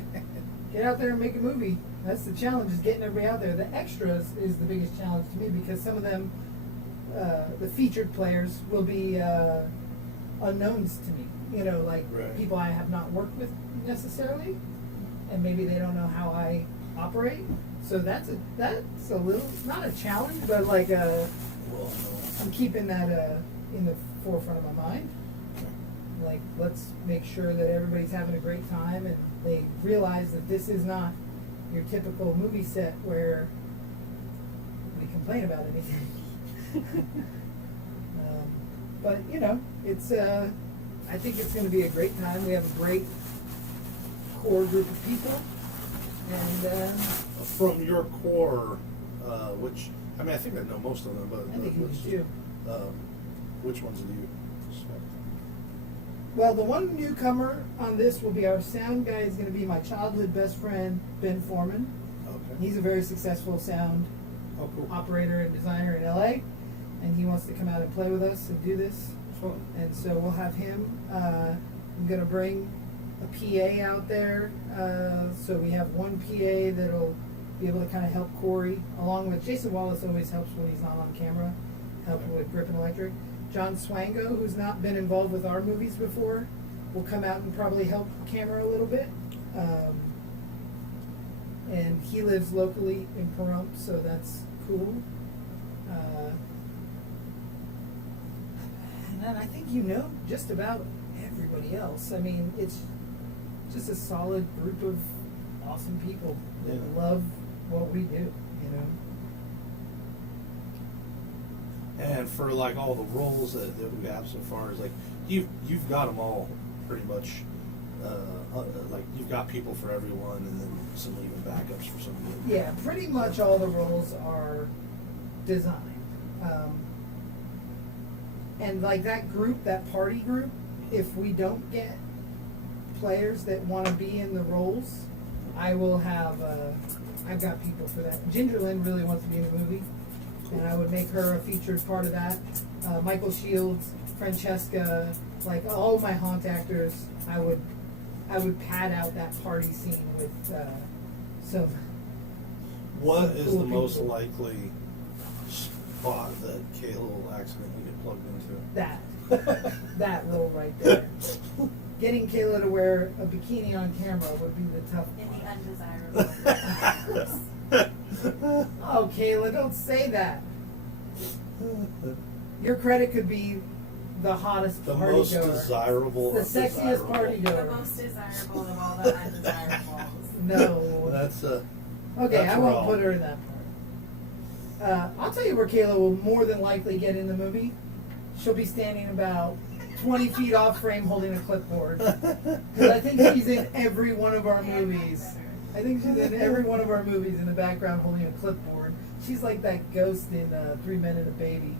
get out there and make a movie. That's the challenge, is getting everybody out there. The extras is the biggest challenge to me, because some of them, the featured players, will be unknowns to me. You know, like Right. people I have not worked with necessarily, and maybe they don't know how I operate. So that's a little, not a challenge, but like Well, I'm keeping that in the forefront of my mind. Like, let's make sure that everybody's having a great time, and they realize that this is not your typical movie set where we complain about anything. But you know, it's I think it's going to be a great time. We have a great core group of people, and from your core, which, I mean, I think I know most of them, but I think you let's do. which ones do you suspect? Well, the one newcomer on this will be our sound guy. Is going to be my childhood best friend, Ben Foreman. Okay. He's a very successful sound Oh, cool. operator and designer in LA, and he wants to come out and play with us and do this. Fun. And so we'll have him. I'm going to bring a PA out there. So we have one PA that'll be able to kind of help Corey, along with Jason Wallace always helps when he's not on camera, helping with grip and electric. John Swango, who's not been involved with our movies before, will come out and probably help camera a little bit. And he lives locally in Pahrump, so that's cool. And then I think you know just about everybody else. I mean, it's just a solid group of awesome people that Yeah. love what we do, you know. And for like all the roles that we have so far, is like you've got them all pretty much. Like you've got people for everyone, and then some even backups for some of them. Yeah, pretty much all the roles are designed. And like that group, that party group, if we don't get players that want to be in the roles, I will have, I've got people for that. Ginger Lynn really wants to be in the movie, and I would make her a featured part of that. Michael Shields, Francesca, like all my haunt actors, I would pad out that party scene with some. What is cool the most people. likely spot that Kayla will accidentally get plugged into? That role right there. Getting Kayla to wear a bikini on camera would be the tough In part. the undesirable. Oh, Kayla, don't say that. Your credit could be the hottest The party most goer. desirable. The of sexiest desirable. party The goer. most desirable of all the undesirables. No. That's Okay, that's I won't wrong. put her in that part. I'll tell you where Kayla will more than likely get in the movie. She'll be standing about 20 feet off frame holding a clipboard. Because I think she's in every one of our movies. I think she's in every one of our movies in the background holding a clipboard. She's like that ghost in 3 Men and a Baby.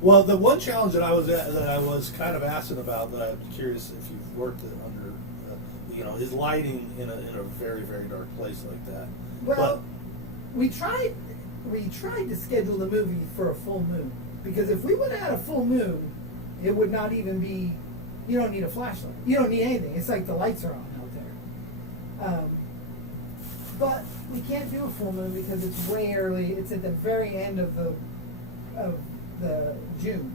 Well, the one challenge that I was kind of asking about, that I'm curious if you've worked it under, is lighting in a very, very dark place like that. Well, we tried to schedule the movie for a full moon, because if we would have had a full moon, it would not even be. You don't need a flashlight. You don't need anything. It's like the lights are on out there. But we can't do a full moon because it's way early. It's at the very end of the June.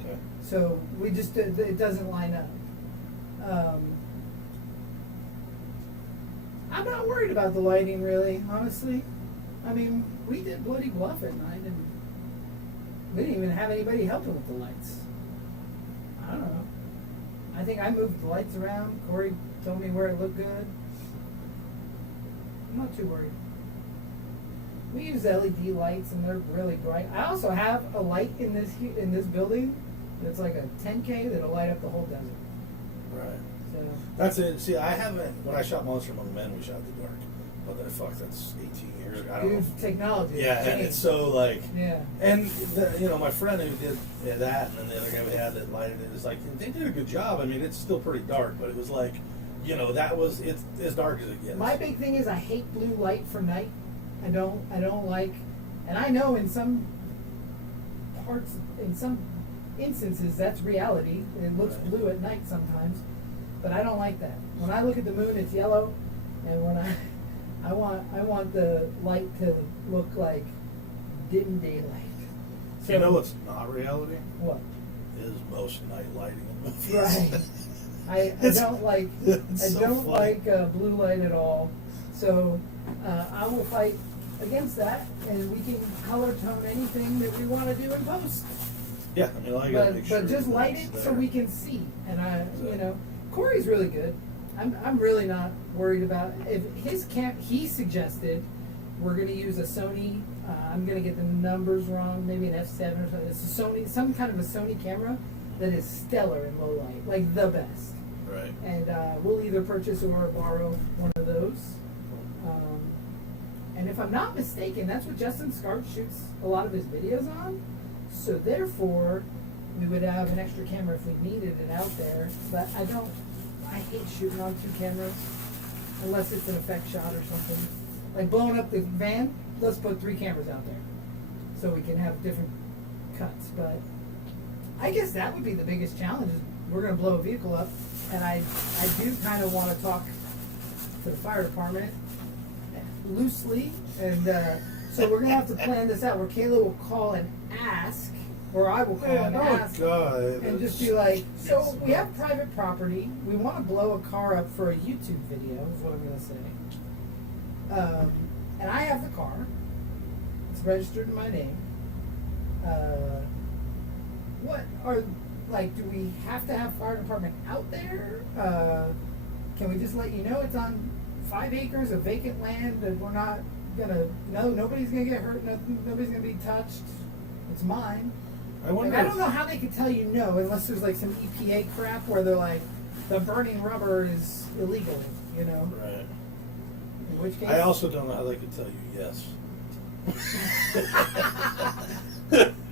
Okay. So we just it doesn't line up. I'm not worried about the lighting, really, honestly. I mean, we did Bloody Bluff at night, and we didn't even have anybody helping with the lights. I don't know. I think I moved the lights around. Corey told me where it looked good. I'm not too worried. We use LED lights, and they're really bright. I also have a light in this building that's like a 10K that'll light up the whole desert. Right. So That's it. See, I haven't. When I shot Monster Among Men, we shot the dark. But then, that's 18 years. I don't know. technology. Yeah, has and changed. it's so like. Yeah. And my friend who did that, and then the other guy we had that lighted it, is like they did a good job. I mean, it's still pretty dark, but it was like, that was it's as dark as it gets. My big thing is I hate blue light for night. I don't like, and I know in some instances that's reality. It looks Right. blue at night sometimes, but I don't like that. When I look at the moon, it's yellow, and when I want the light to look like dim daylight. So, You know what's not reality? What? Is most night lighting in movies. Right. I don't like it's so funny. blue light at all. So I will fight against that, and we can color tone anything that we want to do in post. Yeah, I mean, all you gotta make sure. But just light it it's so there. we can see. And Exactly. Corey's really good. I'm really not worried about if his he suggested we're going to use a Sony. I'm going to get the numbers wrong, maybe an F7 or something. It's a Sony, some kind of a Sony camera that is stellar in low light, like the best. Right. And we'll either purchase or borrow one of those. And if I'm not mistaken, that's what Justin Scarp shoots a lot of his videos on. So therefore, we would have an extra camera if we needed it out there. But I hate shooting on two cameras unless it's an effect shot or something. Like blowing up the van, let's put 3 cameras out there so we can have different cuts. But I guess that would be the biggest challenge is we're going to blow a vehicle up. And I do kind of want to talk to the fire department loosely. And so we're going to have to plan this out where Kayla will call and ask, or I will call and ask. God. And just be like, so we have private property. We want to blow a car up for a YouTube video, is what I'm going to say. And I have the car. It's registered in my name. Do we have to have fire department out there? Can we just let you know it's on 5 acres of vacant land that we're not nobody's gonna get hurt, nobody's gonna be touched. It's mine. I wonder. I don't know how they could tell you no unless there's like some EPA crap where they're like, the burning rubber is illegal, Right. In which case, I also don't know how they could tell you yes.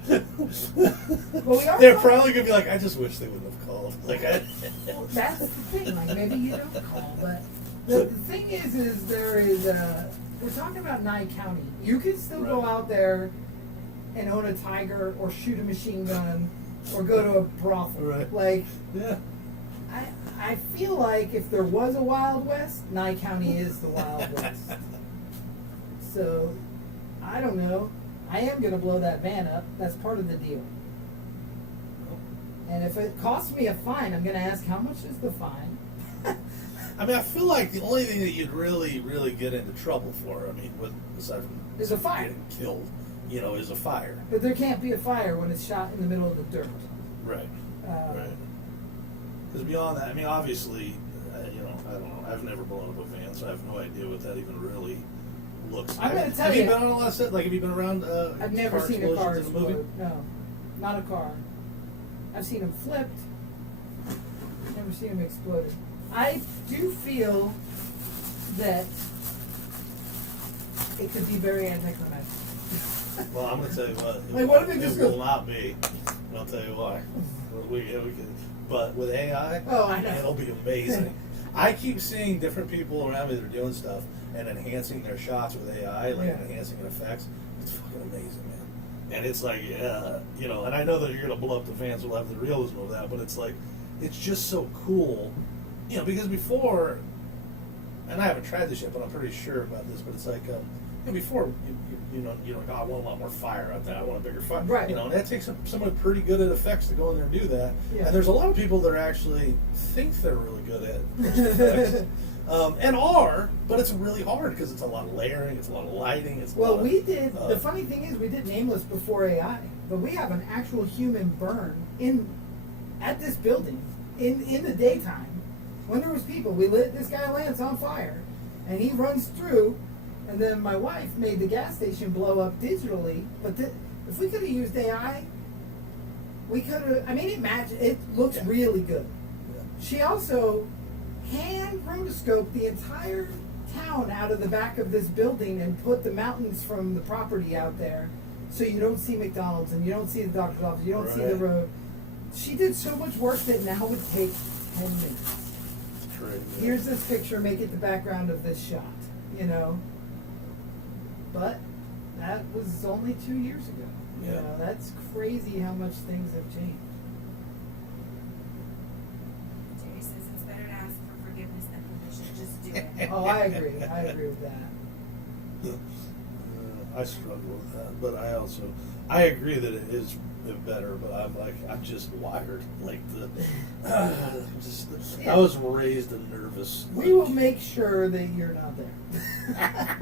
Well, we are They're talking- probably gonna be like, I just wish they wouldn't have called. Well, that's the thing. Like maybe you don't call, but the thing is we're talking about Nye County. You can still go Right. out there and own a tiger or shoot a machine gun or go to a brothel. Right. Like Yeah. I feel like if there was a Wild West, Nye County is the Wild West. So I don't know. I am gonna blow that van up. That's part of the deal. And if it costs me a fine, I'm gonna ask how much is the fine. I mean, I feel like the only thing that you'd really, really get into trouble for, aside from Is a fire. getting killed, is a fire. But there can't be a fire when it's shot in the middle of the dirt. Right. Uh, Right. Because beyond that, I mean, obviously, I don't know. I've never blown up a van, so I have no idea what that even really looks like. I'm gonna tell have you- you been on a lot of set? Like, have you been around? I've never seen a car explosions in a movie? explode. No, not a car. I've seen them flipped. Never seen them exploded. I do feel that it could be very anticlimactic. Well, I'm gonna tell you what. Like, what if it just will goes- not be? And I'll tell you why. We can, but with AI, Oh, I know. it'll be amazing. I keep seeing different people around me that are doing stuff and enhancing their shots with AI, like Yeah. enhancing effects. It's fucking amazing, man. And it's like, and I know that you're gonna blow up the fans, we'll have the realism of that, but it's like, it's just so cool, because before, and I haven't tried this yet, but I'm pretty sure about this. But it's like, before you know, like, oh, I want a lot more fire out there. I want a bigger fire. Right. You know, and that takes someone pretty good at effects to go in there and do that. Yeah. And there's a lot of people that actually think they're really good at effects. And are, but it's really hard because it's a lot of layering, it's a lot of lighting, it's a lot of, we did. The funny thing is, we did Nameless before AI, but we have an actual human burn at this building in the daytime when there was people. We lit this guy Lance on fire, and he runs through, and then my wife made the gas station blow up digitally. But if we could have used AI, we could have. I mean, it looks really good. Yeah. She also hand rotoscoped the entire town out of the back of this building and put the mountains from the property out there, so you don't see McDonald's and you don't see the doctor's office, you don't see the road. She did so much work that now would take 10 minutes. It's crazy. Here's this picture, make it the background of this shot, you know. But that was only 2 years ago. You Yeah. know, that's crazy how much things have changed. Jerry says it's better to ask for forgiveness than permission. Just do it. Oh, I agree. I agree with that. I struggle with that, but I agree that it is better, but I'm just wired like I was raised a nervous. We will make sure that you're not there.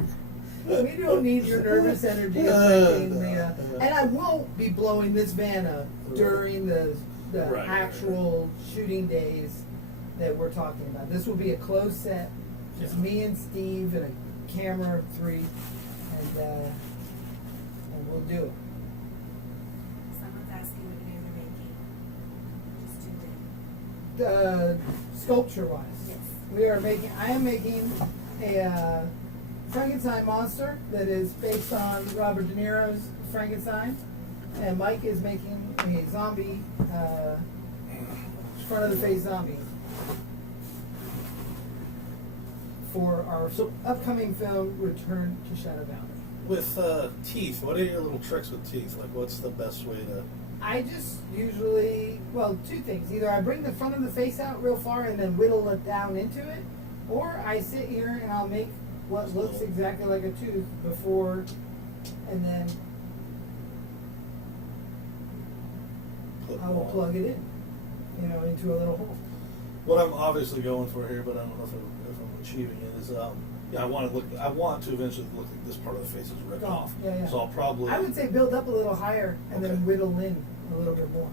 We don't need your nervous energy affecting the. And I won't be blowing this van up during the Right. actual shooting days that we're talking about. This will be a closed set. It's Yeah. me and Steve and a camera of 3, and we'll do it. Someone's asking what you guys are making. Just do it. Sculpture-wise, Yes. I am making a Frankenstein monster that is based on Robert De Niro's Frankenstein, and Mike is making a zombie, front of the face zombie for our upcoming film, Return to Shadow Valley. With teeth, what are your little tricks with teeth? Like, what's the best way to? I just usually, 2 things. Either I bring the front of the face out real far and then whittle it down into it, or I sit here and I'll make what looks exactly like a tooth before, and then I will plug it in, into a little hole. What I'm obviously going for here, but I don't know if I'm achieving it, is I want to eventually look like this part of the face is ripped Oh, off. yeah. So I'll probably. I would say build up a little higher and Okay. then whittle in a little bit more.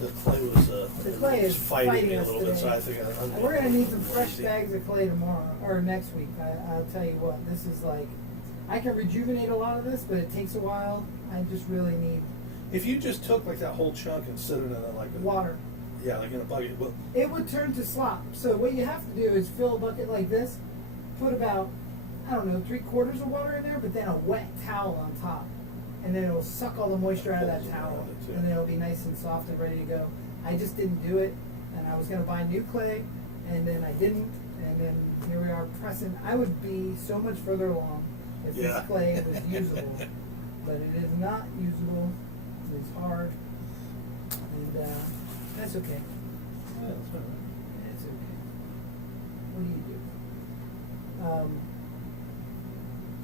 The clay was The clay is fighting me fighting a us little bit, so today. I think And we're gonna need some fresh lazy. bags of clay tomorrow or next week. I'll tell you what, this is like, I can rejuvenate a lot of this, but it takes a while. I just really need If you just took like that whole chunk and set it in like a water. yeah, like in a bucket. Well, It would turn to slop. So what you have to do is fill a bucket like this, put about, 3/4 of water in there, but then a wet towel on top. And then it'll suck all the moisture out of that towel. And then it'll be nice and soft and ready to go. I just didn't do it, and I was gonna buy new clay, and then I didn't, and then here we are pressing. I would be so much further along if Yeah. this clay was usable, but it is not usable. It's hard, and that's okay. yeah, that's all right. It's okay. What do you do?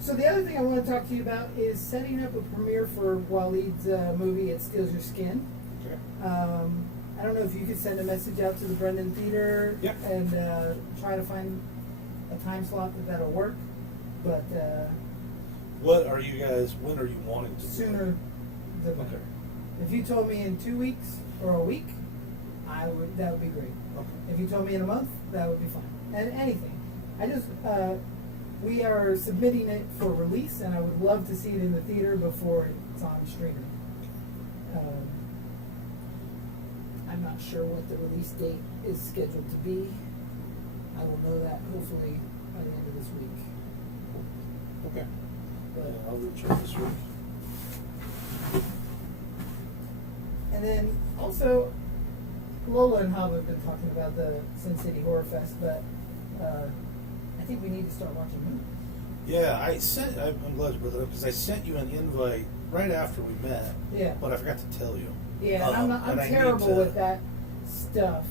So the other thing I want to talk to you about is setting up a premiere for Waleed's movie, It Steals Your Skin. Okay. I don't know if you could send a message out to the Brendan Theater Yeah. and try to find a time slot that'll work, but What are you guys? When are you wanting to? do sooner it? the better. Okay. If you told me in 2 weeks or a week, that would be great. Okay. If you told me in a month, that would be fine. And anything. We are submitting it for release, and I would love to see it in the theater before it's on streaming. I'm not sure what the release date is scheduled to be. I will know that hopefully by the end of this week. Okay. But, I'll reach out this week. and then also, Lola and Hub have been talking about the Sin City Horror Fest, but I think we need to start watching movies. Yeah, I'm glad you brought that up because I sent you an invite right after we met. Yeah. But I forgot to tell you. Yeah, and I'm and I need terrible to- with that stuff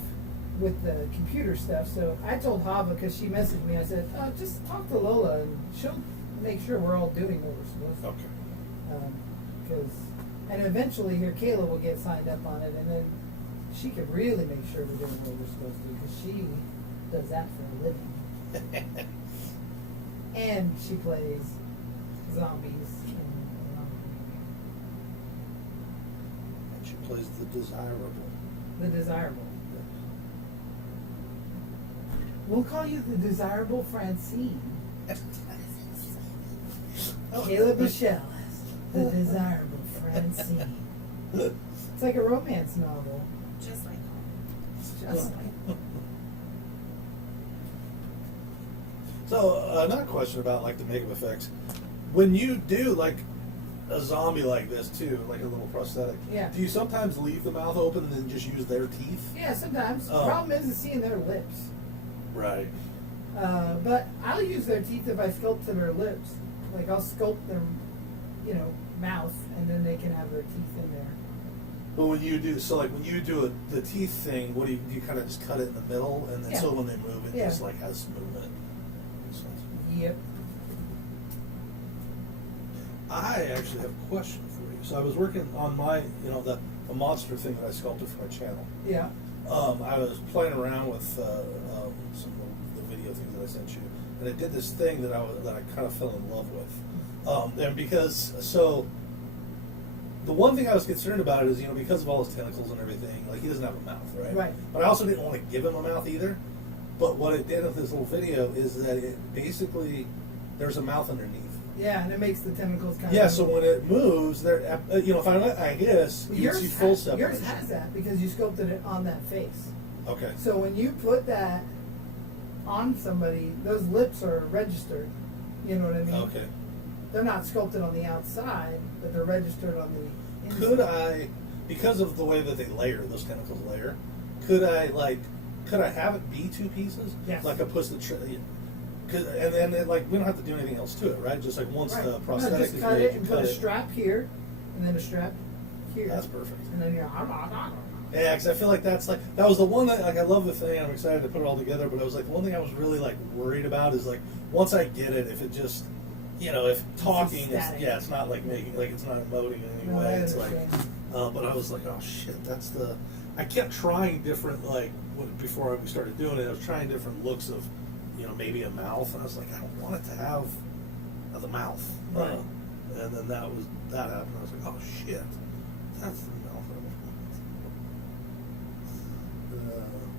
with the computer stuff. So I told Hava, because she messaged me, I said, just talk to Lola and she'll make sure we're all doing what we're supposed to. Okay. And eventually here Kayla will get signed up on it, and then she can really make sure we're doing what we're supposed to, because she does that for a living. And she plays zombies. And she plays the desirable. The desirable. We'll call you the desirable Francine. Caleb Michelle, the desirable Francine. It's like a romance novel. Just like home. Just like. So another question about like the makeup effects. When you do like a zombie like this too, like a little prosthetic, Yeah. do you sometimes leave the mouth open and then just use their teeth? Yeah, sometimes. Oh. Problem is seeing their lips. Right. But I'll use their teeth if I sculpt to their lips. Like I'll sculpt their, mouth, and then they can have their teeth in there. But when you do, so like when you do the teeth thing, what do you kind of just cut it in the middle, and then Yeah. so when they move, it Yeah. just like has movement. So, Yep. I actually have a question for you. So I was working on my, the monster thing that I sculpted for my channel. Yeah. I was playing around with some of the video things that I sent you, and I did this thing that I kind of fell in love with, and because the one thing I was concerned about is because of all his tentacles and everything, like he doesn't have a mouth, right? Right. But I also didn't want to give him a mouth either. But what it did with this little video is that it basically there's a mouth underneath. Yeah, and it makes the tentacles kind Yeah, of. so when it moves, there, if I guess you would see full separation. Yours has that because you sculpted it on that face. Okay. So when you put that on somebody, those lips are registered. You know what I mean? Okay. They're not sculpted on the outside, but they're registered on the inside. Could I, because of the way that they layer, those tentacles layer, could I have it be two pieces? Yes. Like I push and then like we don't have to do anything else to it, right? Just like once Right. the No, prosthetic just is cut made, it you and cut put a it. strap here, and then a strap here. That's perfect. And then you're. Yeah, because I feel like that was the one that like I love the thing. I'm excited to put it all together, but I was like the one thing I was really like worried about is like once I get it, if it just if talking is static. it's not like making like it's not emoting in any No, way. I It's like, understand. but I was like, oh shit, I kept trying different before we started doing it. I was trying different looks of maybe a mouth, and I was like, I don't want it to have the mouth. Right. And then that happened. I was like, oh shit, that's the mouth.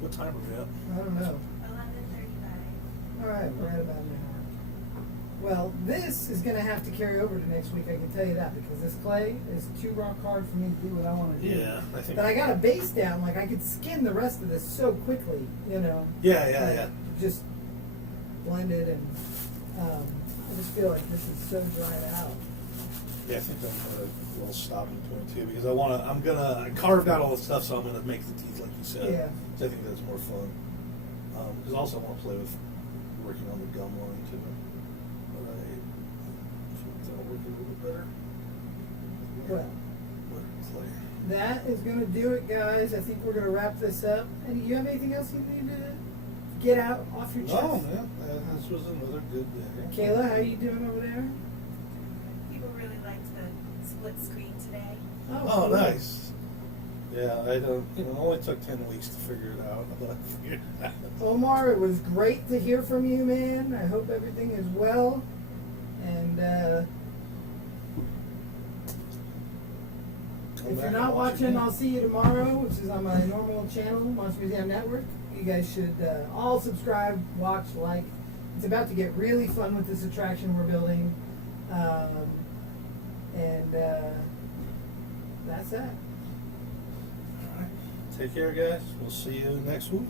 What time are we at? I don't know. 11:35. All right, we're at about an hour. Well, this is going to have to carry over to next week. I can tell you that because this clay is too rock hard for me to do what I want to do. Yeah, I think. But I got a base down. Like I could skin the rest of this so quickly. Yeah. Just blend it, and I just feel like this is so dried out. Yeah, I think I'm gonna a little stopping point too because I carved out all the stuff, so I'm gonna make the teeth like you said. Yeah. So I think that's more fun. Because also I want to play with working on the gum line too. But I think that'll work a little bit better. Well, With clay. that is going to do it, guys. I think we're going to wrap this up. And do you have anything else you need to get out off your chest? Oh man, this was another good day. Kayla, how you doing over there? People really liked the split screen today. Oh, cool. nice. Yeah, I don't. It only took 10 weeks to figure it out, but I figured it out. Omar, it was great to hear from you, man. I hope everything is well. And if you're not watching, I'll see you tomorrow, which is on my normal channel, Monster Museum Network. You guys should all subscribe, watch, like. It's about to get really fun with this attraction we're building. That's that. All right. Take care, guys. We'll see you next week.